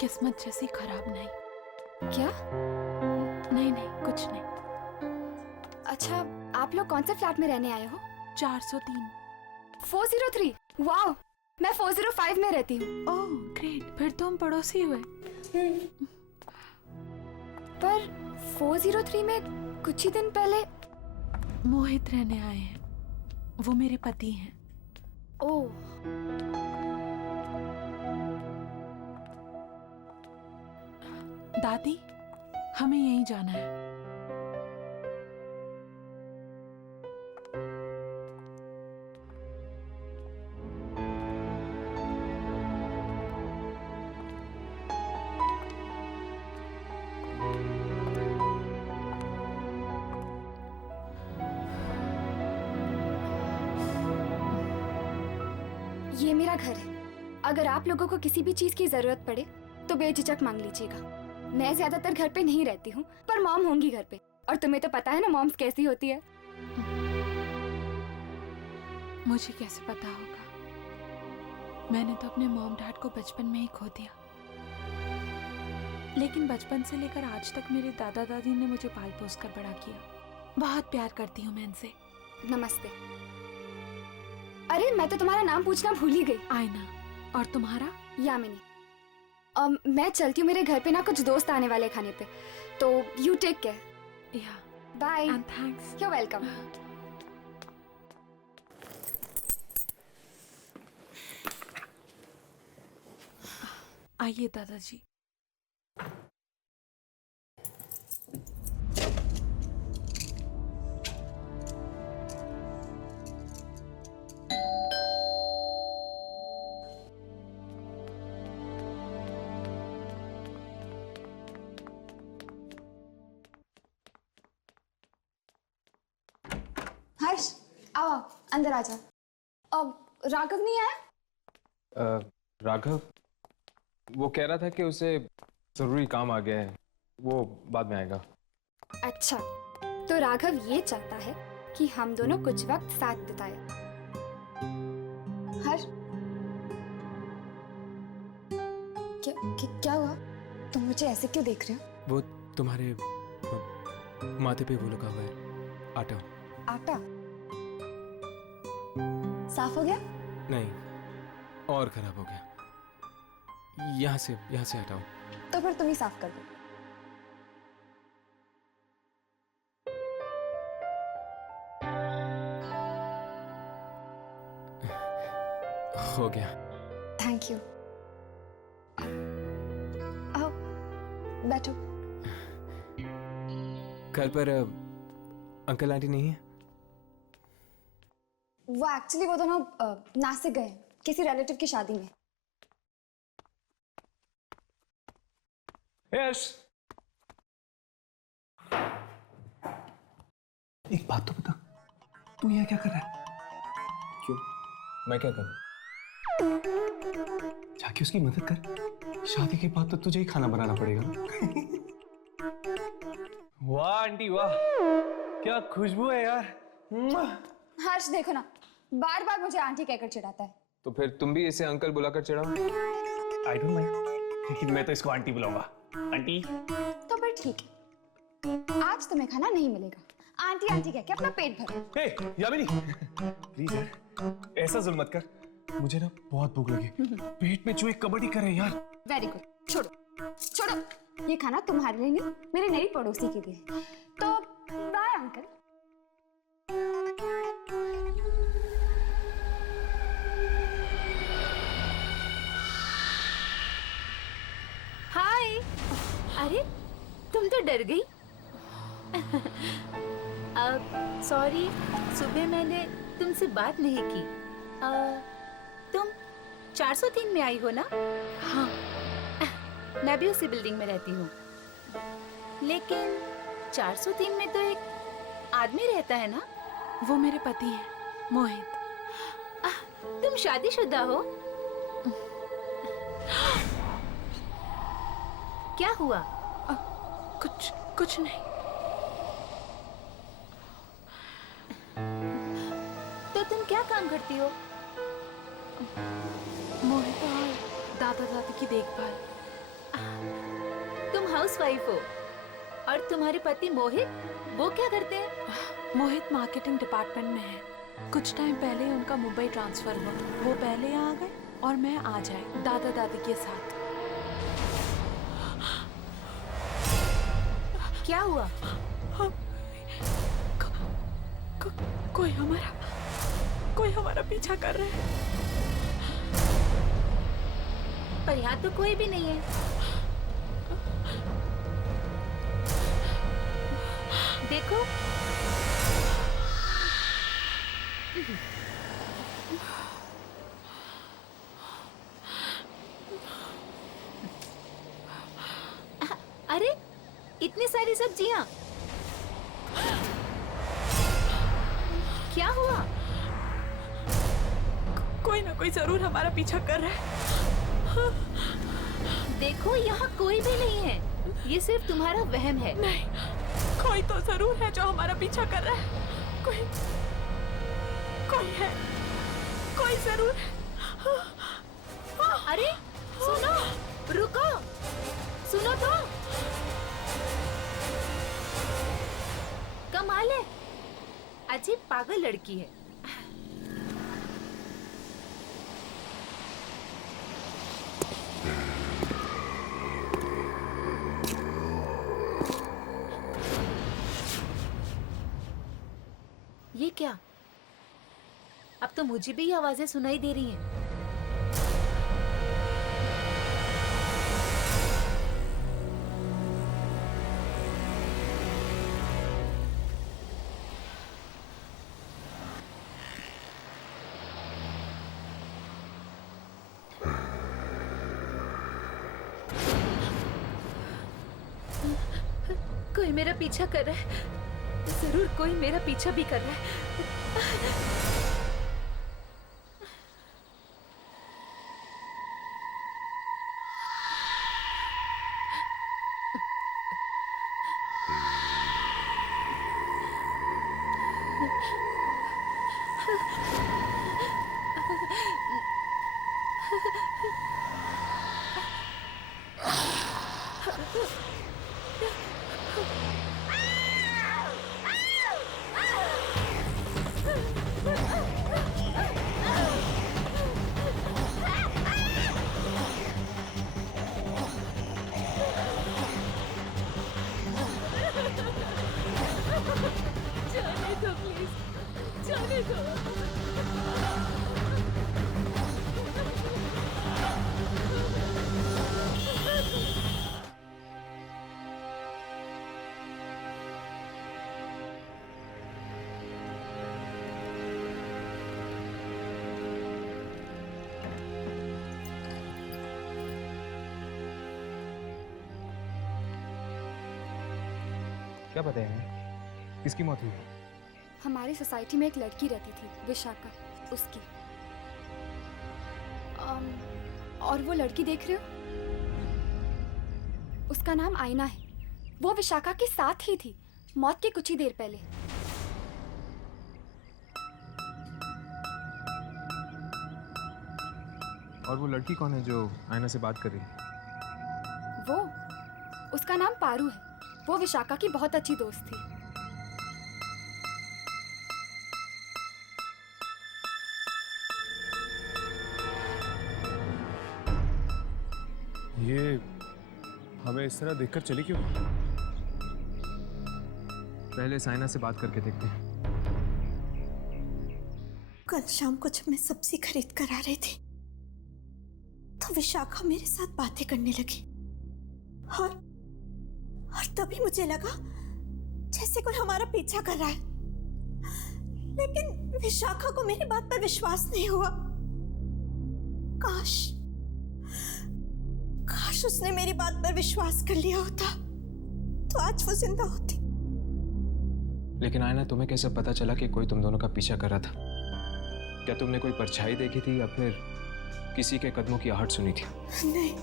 किस्मत जैसी खराब नहीं। क्या? नहीं नहीं, कुछ नहीं। अच्छा, आप लोग कौन से फ्लैट में रहने आए हो? 403। 403। वाह, मैं 405 में रहती हूँ। ओह ग्रेट, फिर तो हम पड़ोसी हुए। पर 403 में कुछ ही दिन पहले मोहित रहने आए हैं। वो मेरे पति हैं। ओह, दादी, हमें यहीं जाना है। ये मेरा घर है। अगर आप लोगों को किसी भी चीज की जरूरत पड़े तो बेझिझक मांग लीजिएगा। मैं ज्यादातर घर पे नहीं रहती हूँ, पर मॉम होंगी घर पे, और तुम्हें तो पता है ना मॉम्स कैसी होती है। मुझे कैसे पता होगा? मैंने तो अपने मॉम डैड को बचपन में ही खो दिया। लेकिन बचपन से लेकर आज तक मेरे दादा दादी ने मुझे पाल पोस कर बड़ा किया। बहुत प्यार करती हूँ मैं इनसे। नमस्ते। अरे मैं तो तुम्हारा नाम पूछना भूल ही गई। आयना। और तुम्हारा? यामिनी। मैं चलती हूँ, मेरे घर पे ना कुछ दोस्त आने वाले खाने पे, तो यू टेक केयर। या bye. And thanks. You welcome. आइए दादाजी। हर्ष आओ अंदर आ जा। अब राघव नहीं आया? राघव वो कह रहा था कि उसे जरूरी काम आ गया है, वो बाद में आएगा। अच्छा, तो राघव ये चाहता है कि हम दोनों कुछ वक्त साथ बिताए। हर्ष क्या हुआ? तुम मुझे ऐसे क्यों देख रहे हो? वो तुम्हारे माथे पे वो लगा हुआ है आटा। आटा साफ हो गया? नहीं, और खराब हो गया। यहाँ से हटाओ। तो फिर तुम ही साफ कर दो। हो गया। Thank you. आओ बैठो। घर पर अंकल आंटी नहीं है? वो एक्चुअली वो दोनों नासिक गए हैं किसी रिलेटिव की शादी में। यश, एक बात तो बता, तू यहाँ क्या कर रहा है? क्यों? मैं क्या करूं? जाके उसकी मदद कर। शादी के बाद तो तुझे ही खाना बनाना पड़ेगा। वाह आंटी वाह, क्या खुशबू है यार। हर्ष देखो ना, बार बार मुझे आंटी कहकर चिढ़ाता है। तो फिर तुम भी इसे अंकल बुलाकर चिढ़ाओ। आई डोंट माइंड, लेकिन मैं तो इसको आंटी बुलाऊंगा। आंटी। तो फिर ठीक है, आज तुम्हें खाना नहीं मिलेगा। आंटी आंटी कह के अपना पेट भरो। हे यामिनी, प्लीज यार ऐसा जुल्म मत कर। मुझे ना बहुत भूख लगी, पेट में चूहे कबड्डी कर रहे हैं यार। वेरी गुड, छोड़ो। ये खाना तुम्हारे लिए नहीं, मेरे नई पड़ोसी के लिए। तो बाय अंकल। हाय। अरे तुम तो डर गई। सॉरी, सुबह मैंने तुमसे बात नहीं की। तुम 403 में आई हो ना? हाँ। मैं भी उसी बिल्डिंग में रहती हूँ, लेकिन 403 में तो एक आदमी रहता है ना? वो मेरे पति हैं, मोहित। तुम शादीशुदा हो? क्या हुआ? कुछ नहीं। तो तुम क्या काम करती हो? मोहित और दादा दादी की देखभाल। तुम हाउसवाइफ हो और तुम्हारे पति मोहित, वो क्या करते हैं? मोहित मार्केटिंग डिपार्टमेंट में है। कुछ टाइम पहले उनका मुंबई ट्रांसफर हुआ, वो पहले यहाँ आ गए और मैं आ जाए दादा दादी के साथ। क्या हुआ? कोई हमारा पीछा कर रहा है। पर यहाँ तो कोई भी नहीं है। देखो। अरे इतनी सारी सब्जियां, क्या हुआ? कोई ना कोई जरूर हमारा पीछा कर रहा है। देखो यहाँ कोई भी नहीं है, ये सिर्फ तुम्हारा वहम है। नहीं, कोई तो जरूर है जो हमारा पीछा कर रहा है। कोई है, कोई जरूर है। अरे सुनो, रुको, सुनो तो, कमाल है, अजीब पागल लड़की है। ये क्या? अब तो मुझे भी ये आवाजें सुनाई दे रही हैं। कोई मेरा पीछा कर रहा है, जरूर कोई मेरा पीछा भी कर रहा है। जाने दो प्लीज, जाने दो। क्या पता है किसकी मौत हुई? हमारी सोसाइटी में एक लड़की रहती थी, विशाखा, उसकी। और वो लड़की देख रहे हो, उसका नाम आईना है। वो विशाखा के साथ ही थी मौत के कुछ ही देर पहले। और वो लड़की कौन है जो आईना से बात कर रही है? वो, उसका नाम पारू है। वो विशाखा की बहुत अच्छी दोस्त थी। ये हमें इस तरह देखकर चली क्यों? पहले साइना से बात करके देखते हैं। कल शाम को जब मैं सब्जी खरीद कर आ रही थी तो विशाखा मेरे साथ बातें करने लगी और तभी मुझे लगा जैसे कोई हमारा पीछा कर रहा है, लेकिन विशाखा को मेरी बात पर विश्वास नहीं हुआ। काश उसने मेरी बात पर विश्वास कर लिया होता तो आज वो जिंदा होती। लेकिन आयना, तुम्हें कैसे पता चला कि कोई तुम दोनों का पीछा कर रहा था? क्या तुमने कोई परछाई देखी थी या फिर किसी के कदमों की आहट सुनी थी? नहीं,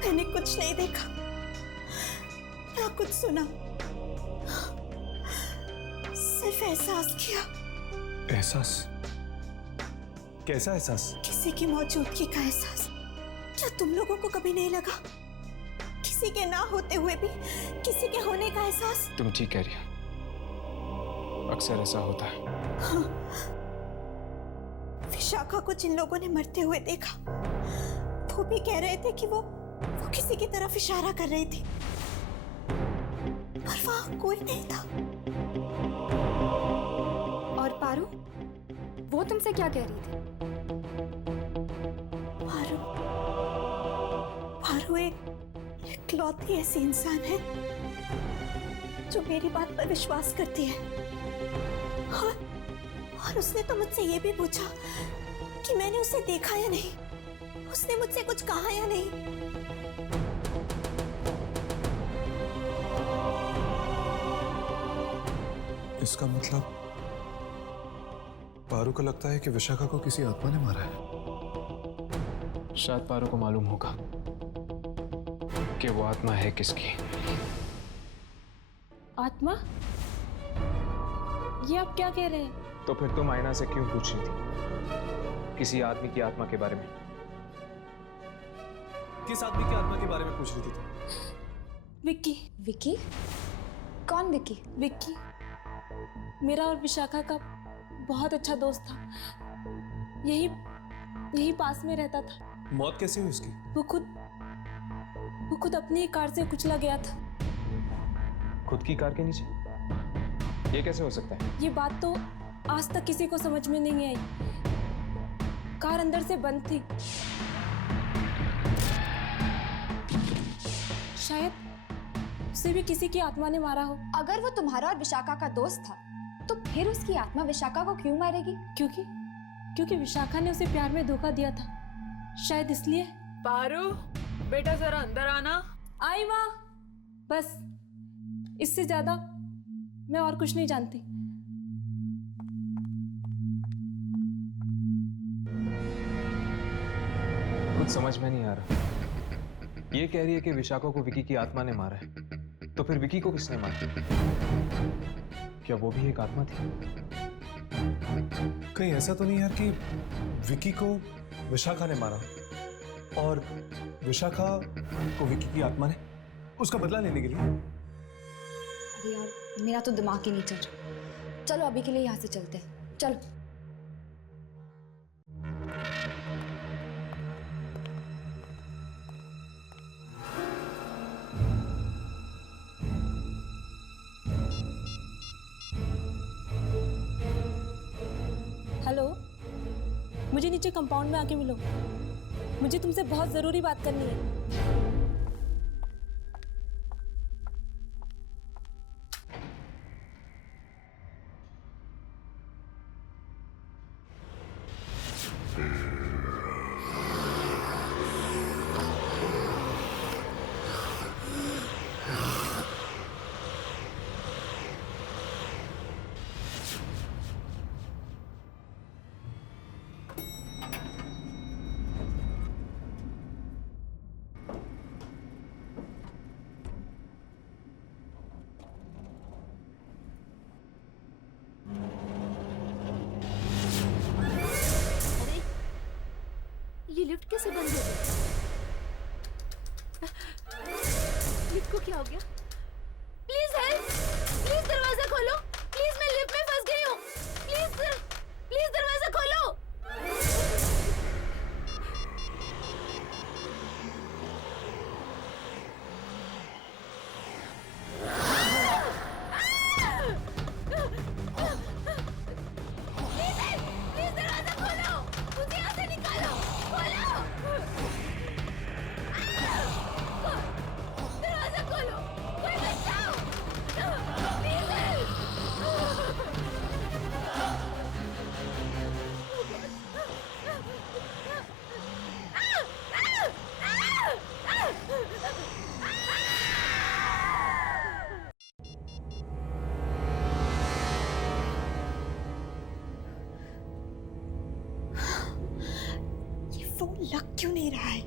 मैंने कुछ नहीं देखा ना कुछ सुना, सिर्फ एहसास किया। एहसास? कैसा एहसास? किसी की मौजूदगी का एहसास। क्या तुम लोगों को कभी नहीं लगा किसी के ना होते हुए भी किसी के होने का एहसास? तुम ठीक कह रही हो, अक्सर ऐसा होता है। हाँ। विशाखा को जिन लोगों ने मरते हुए देखा वो भी कह रहे थे कि वो किसी की तरफ इशारा कर रही थी, पर वहां कोई नहीं था। और पारू, वो तुमसे क्या कह रही थी? पारू एक लौती ऐसी इंसान है जो मेरी बात पर विश्वास करती है। और उसने तो मुझसे ये भी पूछा कि मैंने उसे देखा या नहीं, उसने मुझसे कुछ कहा या नहीं। इसका मतलब पारू को लगता है कि विशाखा को किसी आत्मा ने मारा है। शायद पारू को मालूम होगा कि वो आत्मा है किसकी। आत्मा? ये आप क्या कह रहे हैं? तो फिर तुम आईना से क्यों पूछ रही थी किसी आदमी की आत्मा के बारे में? किस आदमी की आत्मा के बारे में पूछ रही थी तुम? विक्की। विक्की? कौन विक्की? विक्की मेरा और विशाखा का बहुत अच्छा दोस्त था। यही पास में रहता था। मौत कैसे हुई उसकी? वो खुद अपनी ही कार से कुचला गया था। खुद की कार के नीचे? ये कैसे हो सकता है? ये बात तो आज तक किसी को समझ में नहीं आई। कार अंदर से बंद थी। शायद उसे भी किसी की आत्मा ने मारा हो। अगर वो तुम्हारा और विशाखा का दोस्त था तो फिर उसकी आत्मा विशाखा को क्यों मारेगी? क्योंकि विशाखा ने उसे प्यार में धोखा दिया था, शायद इसलिए। पारू, बेटा जरा अंदर आना। आई माँ। बस इससे ज्यादा मैं और कुछ नहीं जानती। कुछ समझ में नहीं आ रहा। ये कह रही है कि विशाखा को विकी की आत्मा ने मारा है, तो फिर विकी को किसने मारा? क्या वो भी एक आत्मा थी? कहीं ऐसा तो नहीं यार कि विकी को विशाखा ने मारा और विशाखा को विकी की आत्मा ने उसका बदला लेने के लिए? अरे यार, मेरा तो दिमाग ही नहीं चल रहा। चलो अभी के लिए यहाँ से चलते हैं। चलो। हेलो, मुझे नीचे कंपाउंड में आके मिलो। मुझे तुमसे बहुत जरूरी बात करनी है। ये लिफ्ट कैसे बंद हो गई? लिफ्ट को क्या हो गया? Please help! प्लीज दरवाजा खोलो! प्लीज मैं लिफ्ट में फंस गई हूँ! प्लीज दरवाजा खोलो! प्लीज दरवाजा खोलो! मुझे यहाँ से निकालो! दरवाजा खोलो! कोई बचाओ! प्लीज ये फोन लग क्यों नहीं रहा है?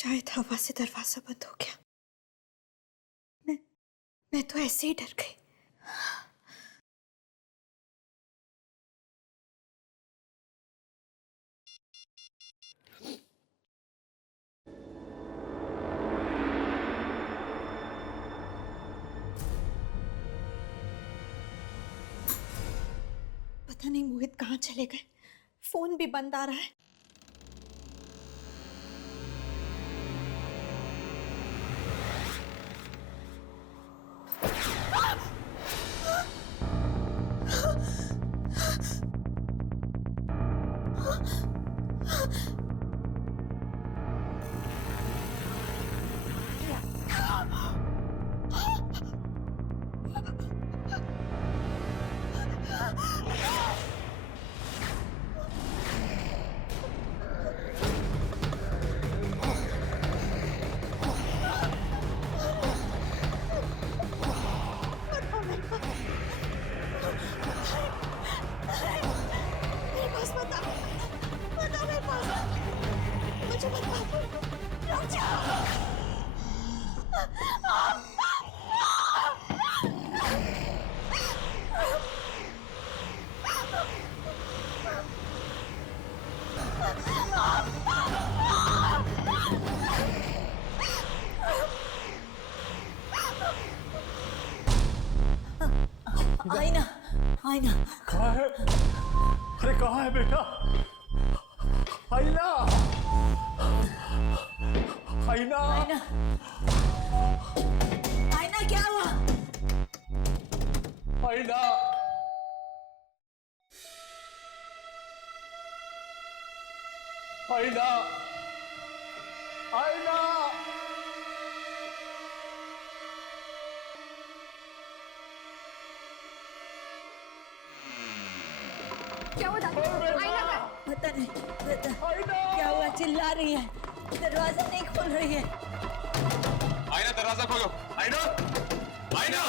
शायद हवा से दरवाजा बंद हो गया। मैं तो ऐसे ही डर गई। पता नहीं मोहित कहाँ चले गए, फोन भी बंद आ रहा है। आईना, आईना कहाँ है? अरे कहाँ है बेटा? आईना, आईना, आईना, आईना क्या हुआ? आईना, आईना, आईना, क्या हुआ दादी? आईना का? पता नहीं, क्या हुआ? चिल्ला रही है, दरवाजा नहीं खोल रही है। आईना दरवाजा खोलो। आईना, आईना।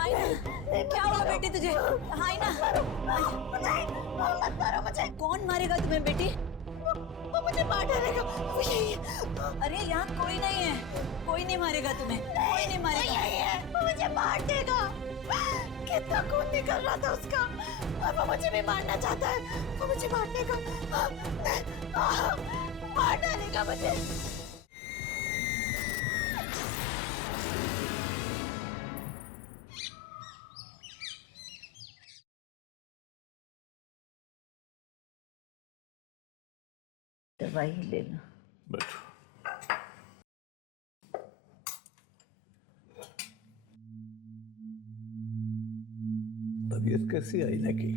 आईना, क्या हुआ बेटी तुझे? आईना, मत मारो मुझे। कौन मारेगा तुम्हें बेटी? वो मुझे मार डालेगा, वो यही है। अरे यहाँ कोई नहीं है, कोई नहीं मारेगा तुम्हें, कोई नहीं मारेगा। वो मुझे मार देगा। कितना खून निकल रहा था उसका, और वो मुझे भी मारना चाहता है। वो मुझे मारने का, मार डालेगा मुझे। दवाई लेना। बैठो। तबीयत कैसी आई ना की?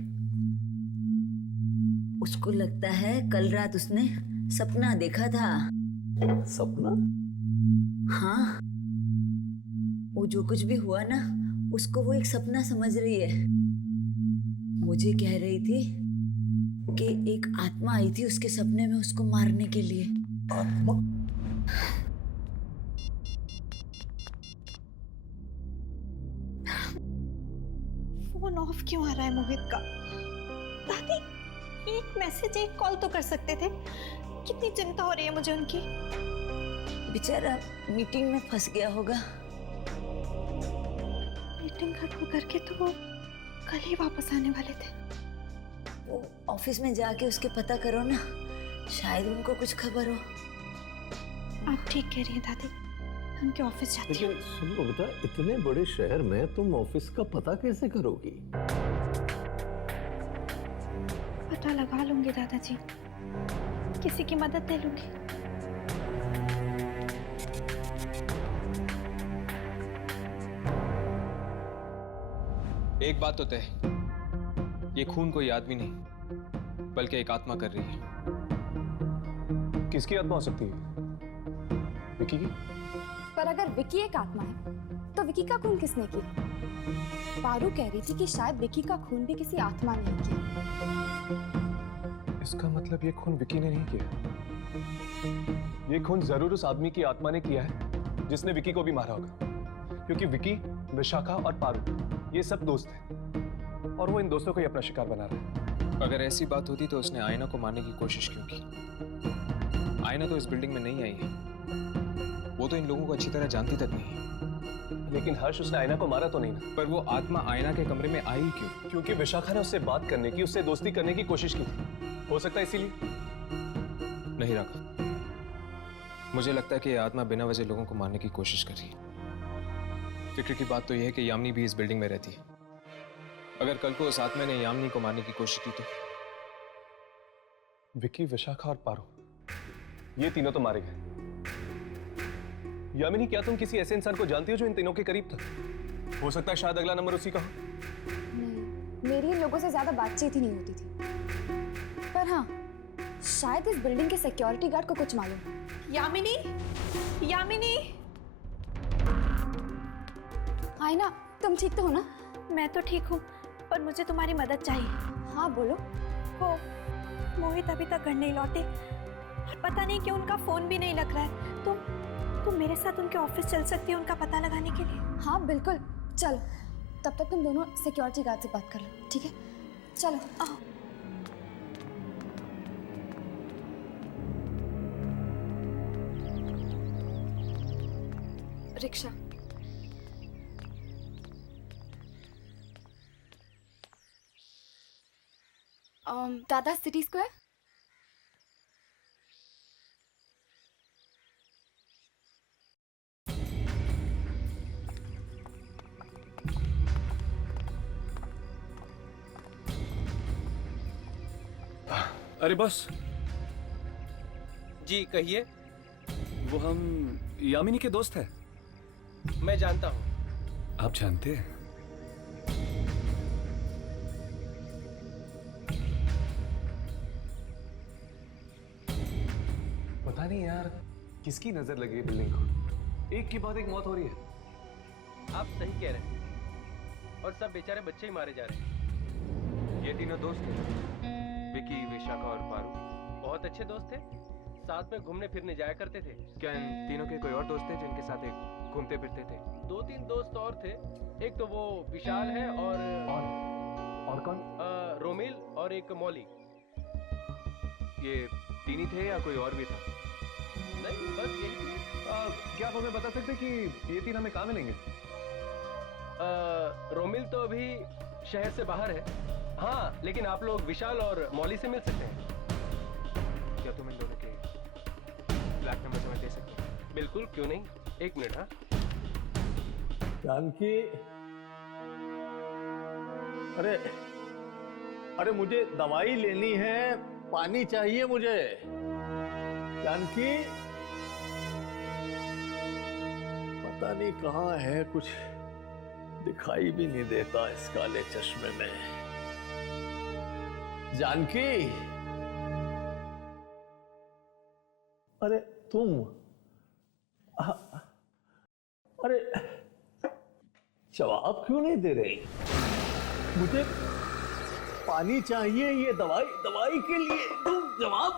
उसको लगता है कल रात उसने सपना देखा था। सपना? हाँ, वो जो कुछ भी हुआ ना, उसको वो एक सपना समझ रही है। मुझे कह रही थी कि एक आत्मा आई थी उसके सपने में उसको मारने के लिए। आत्मा? फोन ऑफ क्यों आ रहा है मोहित का? दादी, एक मैसेज, एक कॉल तो कर सकते थे। कितनी चिंता हो रही है मुझे उनकी। बेचारा मीटिंग में फंस गया होगा। मीटिंग खत्म करके तो वो कल ही वापस आने वाले थे। वो ऑफिस में जाके उसके पता करो ना, शायद उनको कुछ खबर हो। आप ठीक कह रही हैं दादी, उनके ऑफिस जाती हूँ। लेकिन सुनो बेटा, इतने बड़े शहर में तुम ऑफिस का पता कैसे करोगी? पता लगा लूंगी दादाजी, किसी की मदद ले लूंगी। एक बात तो तय, ये खून कोई आदमी नहीं बल्कि एक आत्मा कर रही है। किसकी आत्मा हो सकती है? विकी की? पर अगर विकी एक आत्मा है तो विकी का खून किसने किया? पारू कह रही थी कि शायद विकी का खून भी किसी आत्मा ने किया। इसका मतलब ये खून विकी ने नहीं किया। ये खून जरूर उस आदमी की आत्मा ने किया है जिसने विकी को भी मारा होगा, क्योंकि विकी, विशाखा और पारू ये सब दोस्त हैं और वो इन दोस्तों को ही अपना शिकार बना रहा है। अगर ऐसी बात होती तो उसने आयना को मारने की कोशिश क्यों की? आयना तो इस बिल्डिंग में नहीं आई है, वो तो इन लोगों को अच्छी तरह जानती तक नहीं है। लेकिन हर्ष, उसने आयना को मारा तो नहीं ना? पर वो आत्मा आयना के कमरे में आई क्यों? क्योंकि विशाखा ने उससे बात करने की, उससे दोस्ती करने की कोशिश की थी। हो सकता है इसीलिए। नहीं राघव, मुझे लगता है कि ये आत्मा बिना वजह लोगों को मारने की कोशिश कर रही है। फिक्र की बात तो यह है कि यामिनी भी इस बिल्डिंग में रहती है। अगर कल को उस आत्मा ने यामिनी को मारने की कोशिश की तो? विकी, विशाखा और पारो, ये तीनों तो मारे गए। यामिनी, क्या तुम किसी ऐसे इंसान को जानती हो जो इन तीनों के करीब था? हो सकता है शायद अगला नंबर उसी का हो। नहीं, मेरी इन लोगों से ज्यादा बातचीत ही नहीं होती थी। पर हाँ, शायद इस बिल्डिंग के सिक्योरिटी गार्ड को कुछ मालूम। यामिनी, यामिनी। आयना, तुम ठीक तो हो ना? मैं तो ठीक हूँ, पर मुझे तुम्हारी मदद चाहिए। हाँ बोलो। वो मोहित अभी तक घर नहीं लौटे और पता नहीं क्यों उनका फोन भी नहीं लग रहा है। तुम मेरे साथ उनके ऑफिस चल सकती हो उनका पता लगाने के लिए? हाँ बिल्कुल, चलो। तब तक तुम दोनों सिक्योरिटी गार्ड से बात कर लो, ठीक है? चलो आओ। रिक्शा। दादा, सिटी स्क्वायर। अरे बॉस जी कहिए। वो हम यामिनी के दोस्त हैं। मैं जानता हूँ। आप जानते हैं? पता नहीं यार, किसकी नजर लगी है बिल्डिंग को। एक के बाद एक मौत हो रही है। आप सही कह रहे हैं, और सब बेचारे बच्चे ही मारे जा रहे हैं। ये तीनों दोस्त थे, विकी, विशाखा और पारू। बहुत अच्छे दोस्त थे, साथ में घूमने फिरने जाया करते थे। क्या इन तीनों के कोई और दोस्त थे जिनके साथ एक घूमते फिरते थे? 2-3 दोस्त और थे। एक तो वो विशाल है और कौन? रोमिल और एक मौली। ये तीन ही थे या कोई और भी था? नहीं, बस यही थी। क्या आप हमें बता सकते कि ये तीन हमें कहाँ मिलेंगे? रोमिल तो अभी शहर से बाहर है। हाँ, लेकिन आप लोग विशाल और मौली से मिल सकते हैं। क्या तुम इन दोनों के फ्लैट नंबर हमें दे सकते हो? बिल्कुल, क्यों नहीं। 1 मिनट। हाँ जानकी, अरे मुझे दवाई लेनी है, पानी चाहिए मुझे। जानकी, पता नहीं कहाँ है, कुछ दिखाई भी नहीं देता इस काले चश्मे में। जानकी, अरे तुम, अरे जवाब क्यों नहीं दे रही? मुझे पानी चाहिए, ये दवाई के लिए तुम जवाब।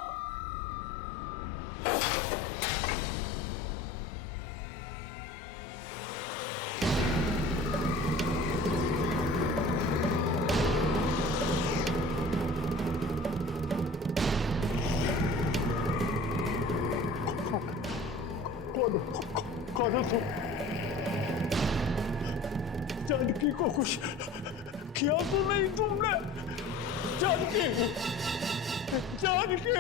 कौन हो तुम? जानकी को कुछ किया तो नहीं तुमने? जानकी, जानकी,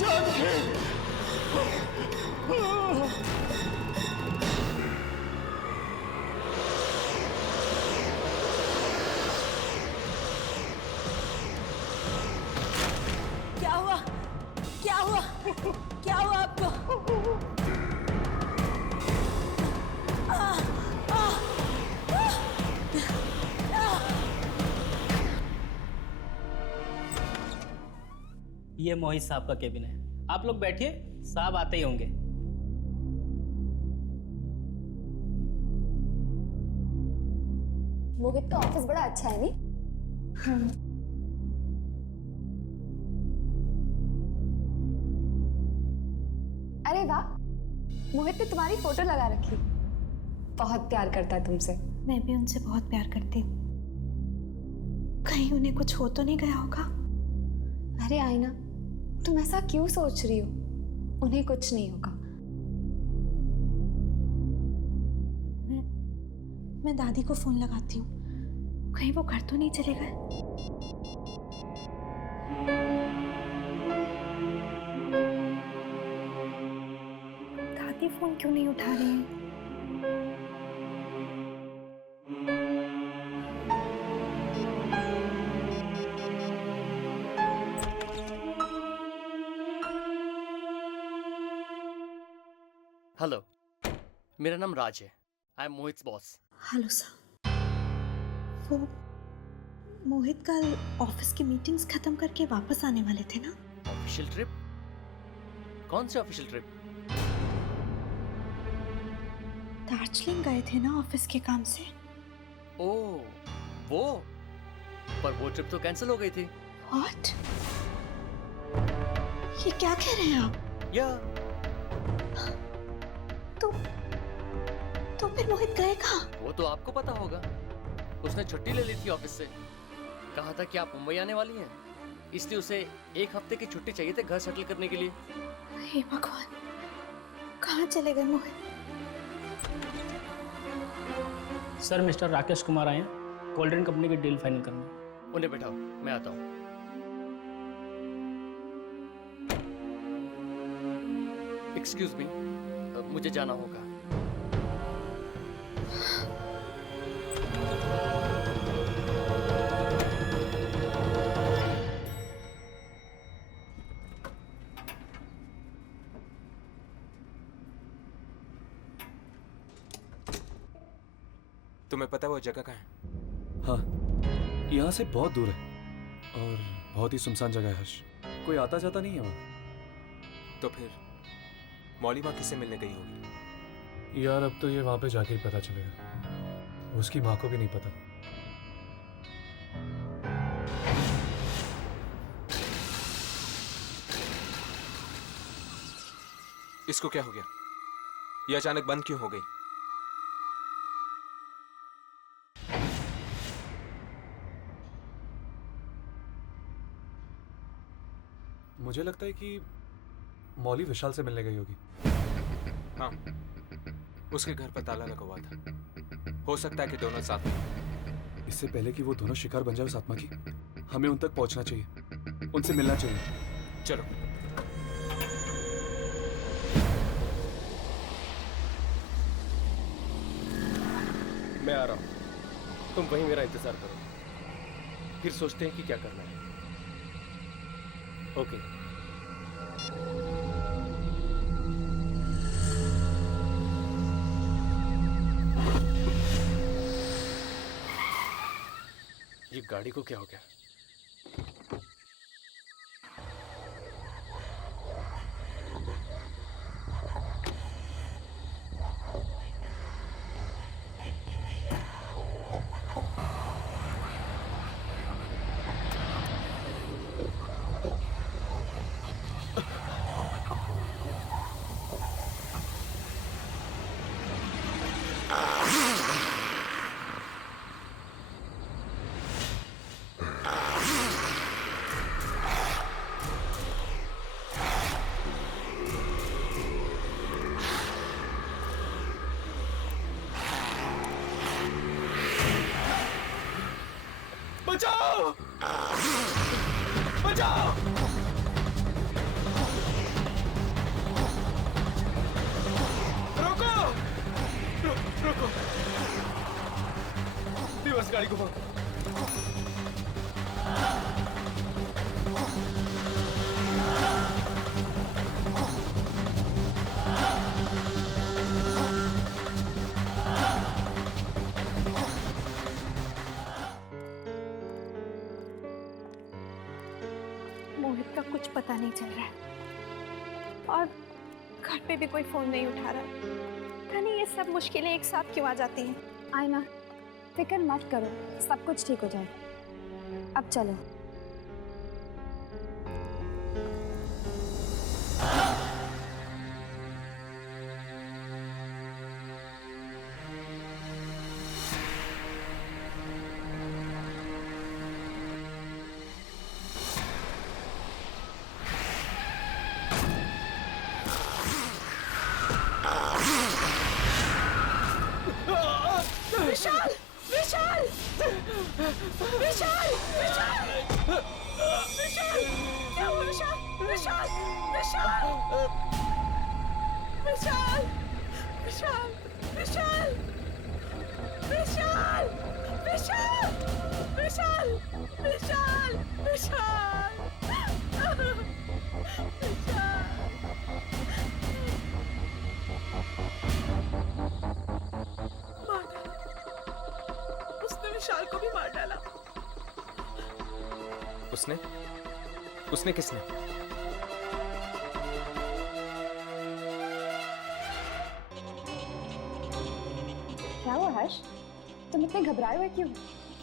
जानकी। क्या हुआ? क्या हुआ? क्या हुआ आपको? ये मोहित साहब का केबिन है, आप लोग बैठिए, साहब आते ही होंगे। मोहित का ऑफिस बड़ा अच्छा है नहीं? अरे वाह, मोहित ने तुम्हारी फोटो लगा रखी। बहुत प्यार करता है तुमसे। मैं भी उनसे बहुत प्यार करती हूँ। कहीं उन्हें कुछ हो तो नहीं गया होगा? अरे आईना, तुम ऐसा क्यों सोच रही हो? उन्हें कुछ नहीं होगा। मैं दादी को फोन लगाती हूँ, कहीं वो घर तो नहीं चले गए। दादी फोन क्यों नहीं उठा रही है? हेलो, मेरा नाम राज है। I am Mohit boss. Hello sir. वो मोहित कल ऑफिस की मीटिंग्स खत्म करके वापस आने वाले थे ना? Official trip? कौन सी ऑफिशियल ट्रिप? दार्जिलिंग गए थे ना ऑफिस के काम से। ओह, वो? पर वो ट्रिप तो कैंसिल हो गई थी। व्हाट? ये क्या कह रहे हैं आप? या तो फिर मोहित गए कहाँ? वो तो आपको पता होगा। उसने छुट्टी ले ली थी ऑफिस से। कहा था कि आप मुंबई आने वाली हैं, इसलिए उसे 1 हफ्ते की छुट्टी चाहिए थी घर सेटल करने के लिए। हे भगवान, कहाँ चले गए मोहित? सर, मिस्टर राकेश कुमार आए हैं कोल्ड ड्रिंक कंपनी की डील फाइनल करने। उन्हें बैठाओ, मैं आता हूँ। एक्सक्यूज मी, मुझे जाना होगा। तुम्हें पता है वो जगह कहाँ है? हाँ, यहाँ से बहुत दूर है और बहुत ही सुनसान जगह है हर्ष। कोई आता जाता नहीं है वहाँ। तो फिर मौली माँ किससे मिलने गई होगी? यार अब तो ये वहाँ पे जाके ही पता चलेगा। उसकी माँ को भी नहीं पता। इसको क्या हो गया? ये अचानक बंद क्यों हो गई? मुझे लगता है कि मौली विशाल से मिलने गई होगी। हाँ, उसके घर पर ताला लगा हुआ था। हो सकता है कि दोनों साथ में। इससे पहले कि वो दोनों शिकार बन जाए उस आत्मा की, हमें उन तक पहुंचना चाहिए, उनसे मिलना चाहिए। चलो। मैं आ रहा हूं, तुम वहीं मेरा इंतजार करो, फिर सोचते हैं कि क्या करना है। ओके। ये गाड़ी को क्या हो गया? बचाओ! बचाओ! रोको! रोको! रिवर्स गाड़ी को मोहित का कुछ पता नहीं चल रहा है और घर पे भी कोई फोन नहीं उठा रहा। पता नहीं ये सब मुश्किलें एक साथ क्यों आ जाती हैं। आईना, फिक्र मत करो, सब कुछ ठीक हो जाएगा। अब चलो। विशाल विशाल विशाल क्या हुआ विशाल विशाल विशाल विशाल विशाल विशाल विशाल विशाल विशाल विशाल विशाल मार डाला उसने विशाल को भी मार डाला उसने उसने किसने? क्या हुआ हर्ष? तुम इतने घबराए हुए क्यों?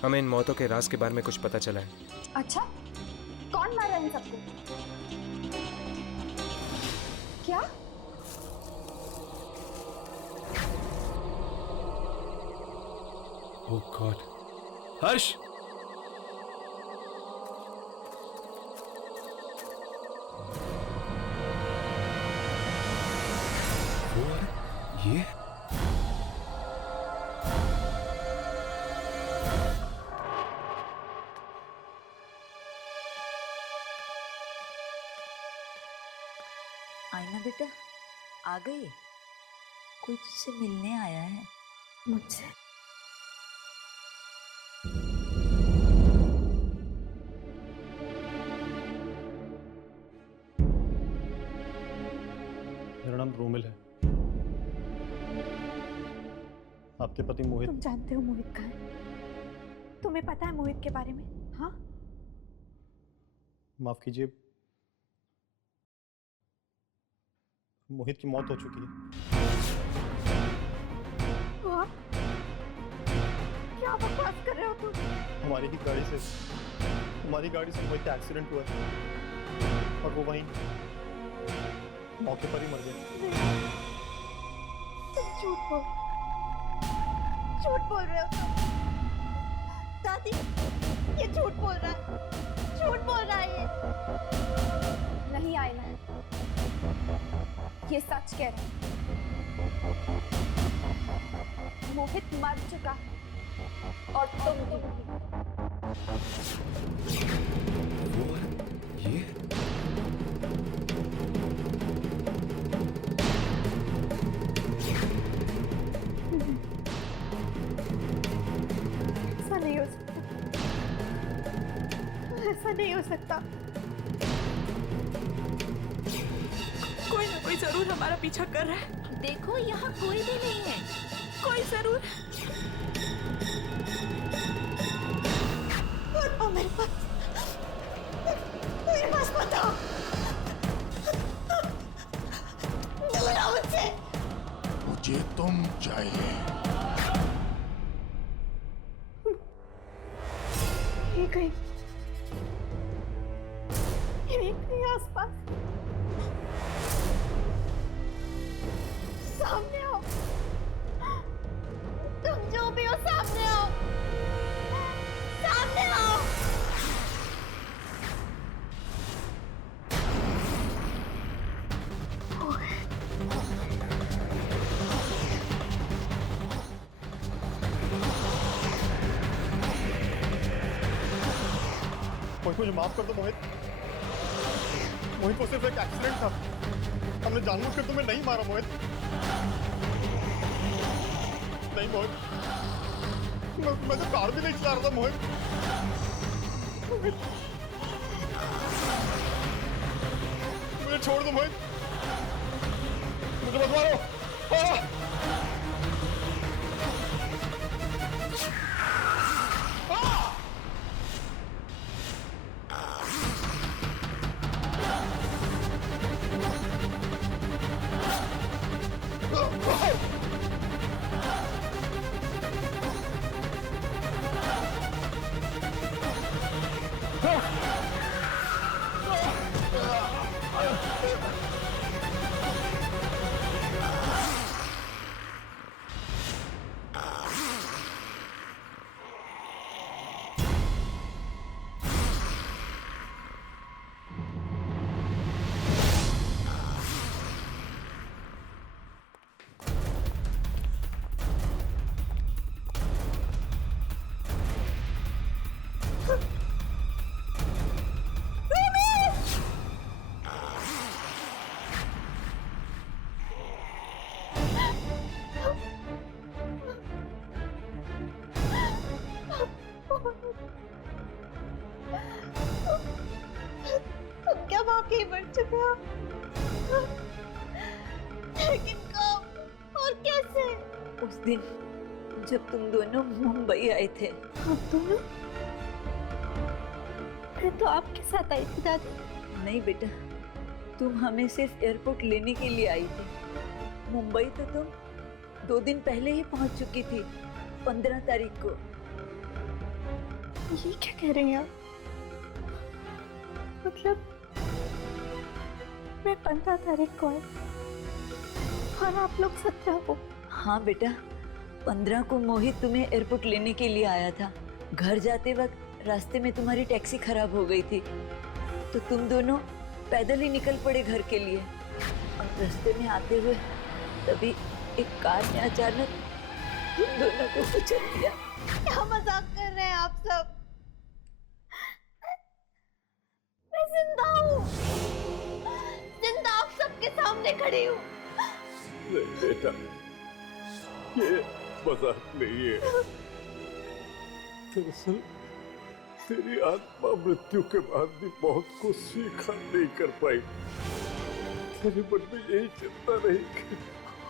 हमें इन मौतों के राज के बारे में कुछ पता चला है। अच्छा, कौन मार रहा है इन सबको? क्या? ओह गॉड, हर्ष! ये आईना बेटा, आ गई? कोई तुझसे मिलने आया है मुझसे? मेरा नाम रोमिल है। आपके पति मोहित। तुम जानते हो मोहित कहाँ है? तुम्हें पता है मोहित के बारे में? हाँ, माफ कीजिए, मोहित की मौत हो चुकी है। आप क्या बकवास कर रहे हो तुम? हमारी ही गाड़ी से मोहित का एक्सीडेंट हुआ है और वो वहीं मौके पर ही मर गया। तुम झूठ बोल रहे हो तुम। दादी, ये झूठ बोल रहा है, झूठ बोल रहा है ये। नहीं आईना, ये सच कह रहा है। मोहित मर चुका है और तुम भी। ये ऐसा नहीं हो सकता, ऐसा नहीं हो सकता। कोई ना कोई जरूर हमारा पीछा कर रहा है। देखो यहाँ कोई भी नहीं है। कोई जरूर बताओ मेरे पास बताओ। दूर आओ मुझसे। मुझे तुम चाहिए। ये कहीं आसपास। सामने आओ, तुम जो भी हो सामने आओ, सामने आओ। मोहित, मुझे माफ कर दो मोहित। मोहित को सिर्फ एक एक्सीडेंट था, हमने जानबूझकर तुम्हें नहीं मारा मोहित। नहीं मोहित, मैं तो कार भी नहीं चला रहा था मोहित। मुझे छोड़ दो मोहित, मुझे मत मारो। तुम क्या वाकई मर चुके हो? लेकिन कब और कैसे? उस दिन जब तुम दोनों मुंबई आए थे। हम दोनों? मैं तो आपके साथ आई थी दादी। नहीं बेटा, तुम हमें सिर्फ एयरपोर्ट लेने के लिए आई थी। मुंबई तो तुम 2 दिन पहले ही पहुंच चुकी थी, 15 तारीख को। ये क्या कह रही हैं आप? मतलब मैं 15 तारीख को आई और आप लोग 17 को? हाँ बेटा, 15 को मोहित तुम्हें एयरपोर्ट लेने के लिए आया था। घर जाते वक्त रास्ते में तुम्हारी टैक्सी खराब हो गई थी, तो तुम दोनों पैदल ही निकल पड़े घर के लिए। और रास्ते में आते हुए तभी एक कार ने अचानक तुम दोनों को कुचल दिया। क्या मजाक कर रहे हैं आप सब? मैं जिंदा हूँ, जिंदा आप सबके सामने खड़ी हूँ। नहीं बेटा, ये मजाक नहीं है। दरअसल तेरी आत्मा मृत्यु के बाद भी मौत को स्वीकार नहीं कर पाई। तेरे मन में यही चिंता रही कि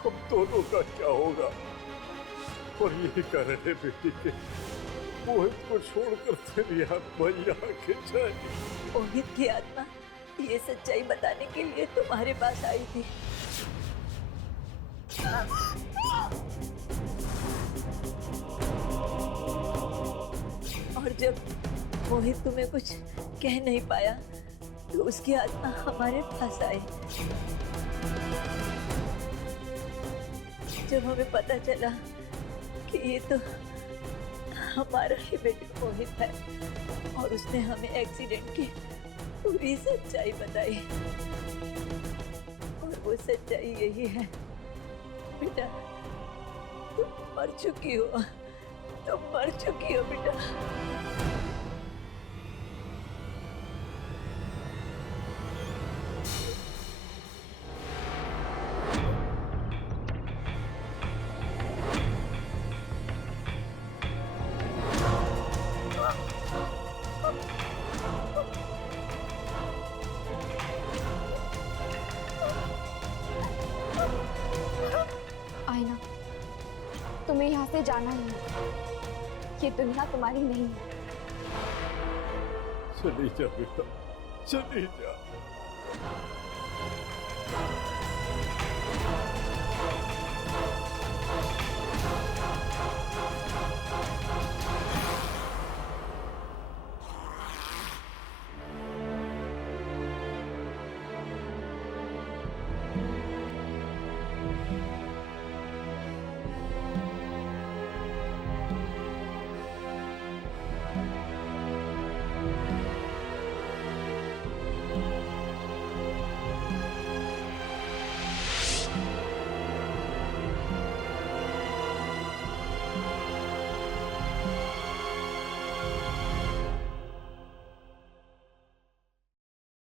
हम दोनों का क्या होगा, और यही कारण है बेटी के मोहित को छोड़कर तेरी आत्मा यहाँ खिंच आई। मोहित की आत्मा ये सच्चाई बताने के लिए तुम्हारे पास आई थी। और जब मोहित तुम्हें कुछ कह नहीं पाया तो उसकी आत्मा हमारे पास आई। जब हमें पता चला कि ये तो हमारा ही बेटा मोहित है और उसने हमें एक्सीडेंट की पूरी सच्चाई बताई, और वो सच्चाई यही है बेटा, तुम मर चुकी हो, तुम मर चुकी हो बेटा। आईना, तुम्हें यहाँ से जाना ही है। ये दुनिया तुम्हारी नहीं है। चली जा बेटा, चली जा।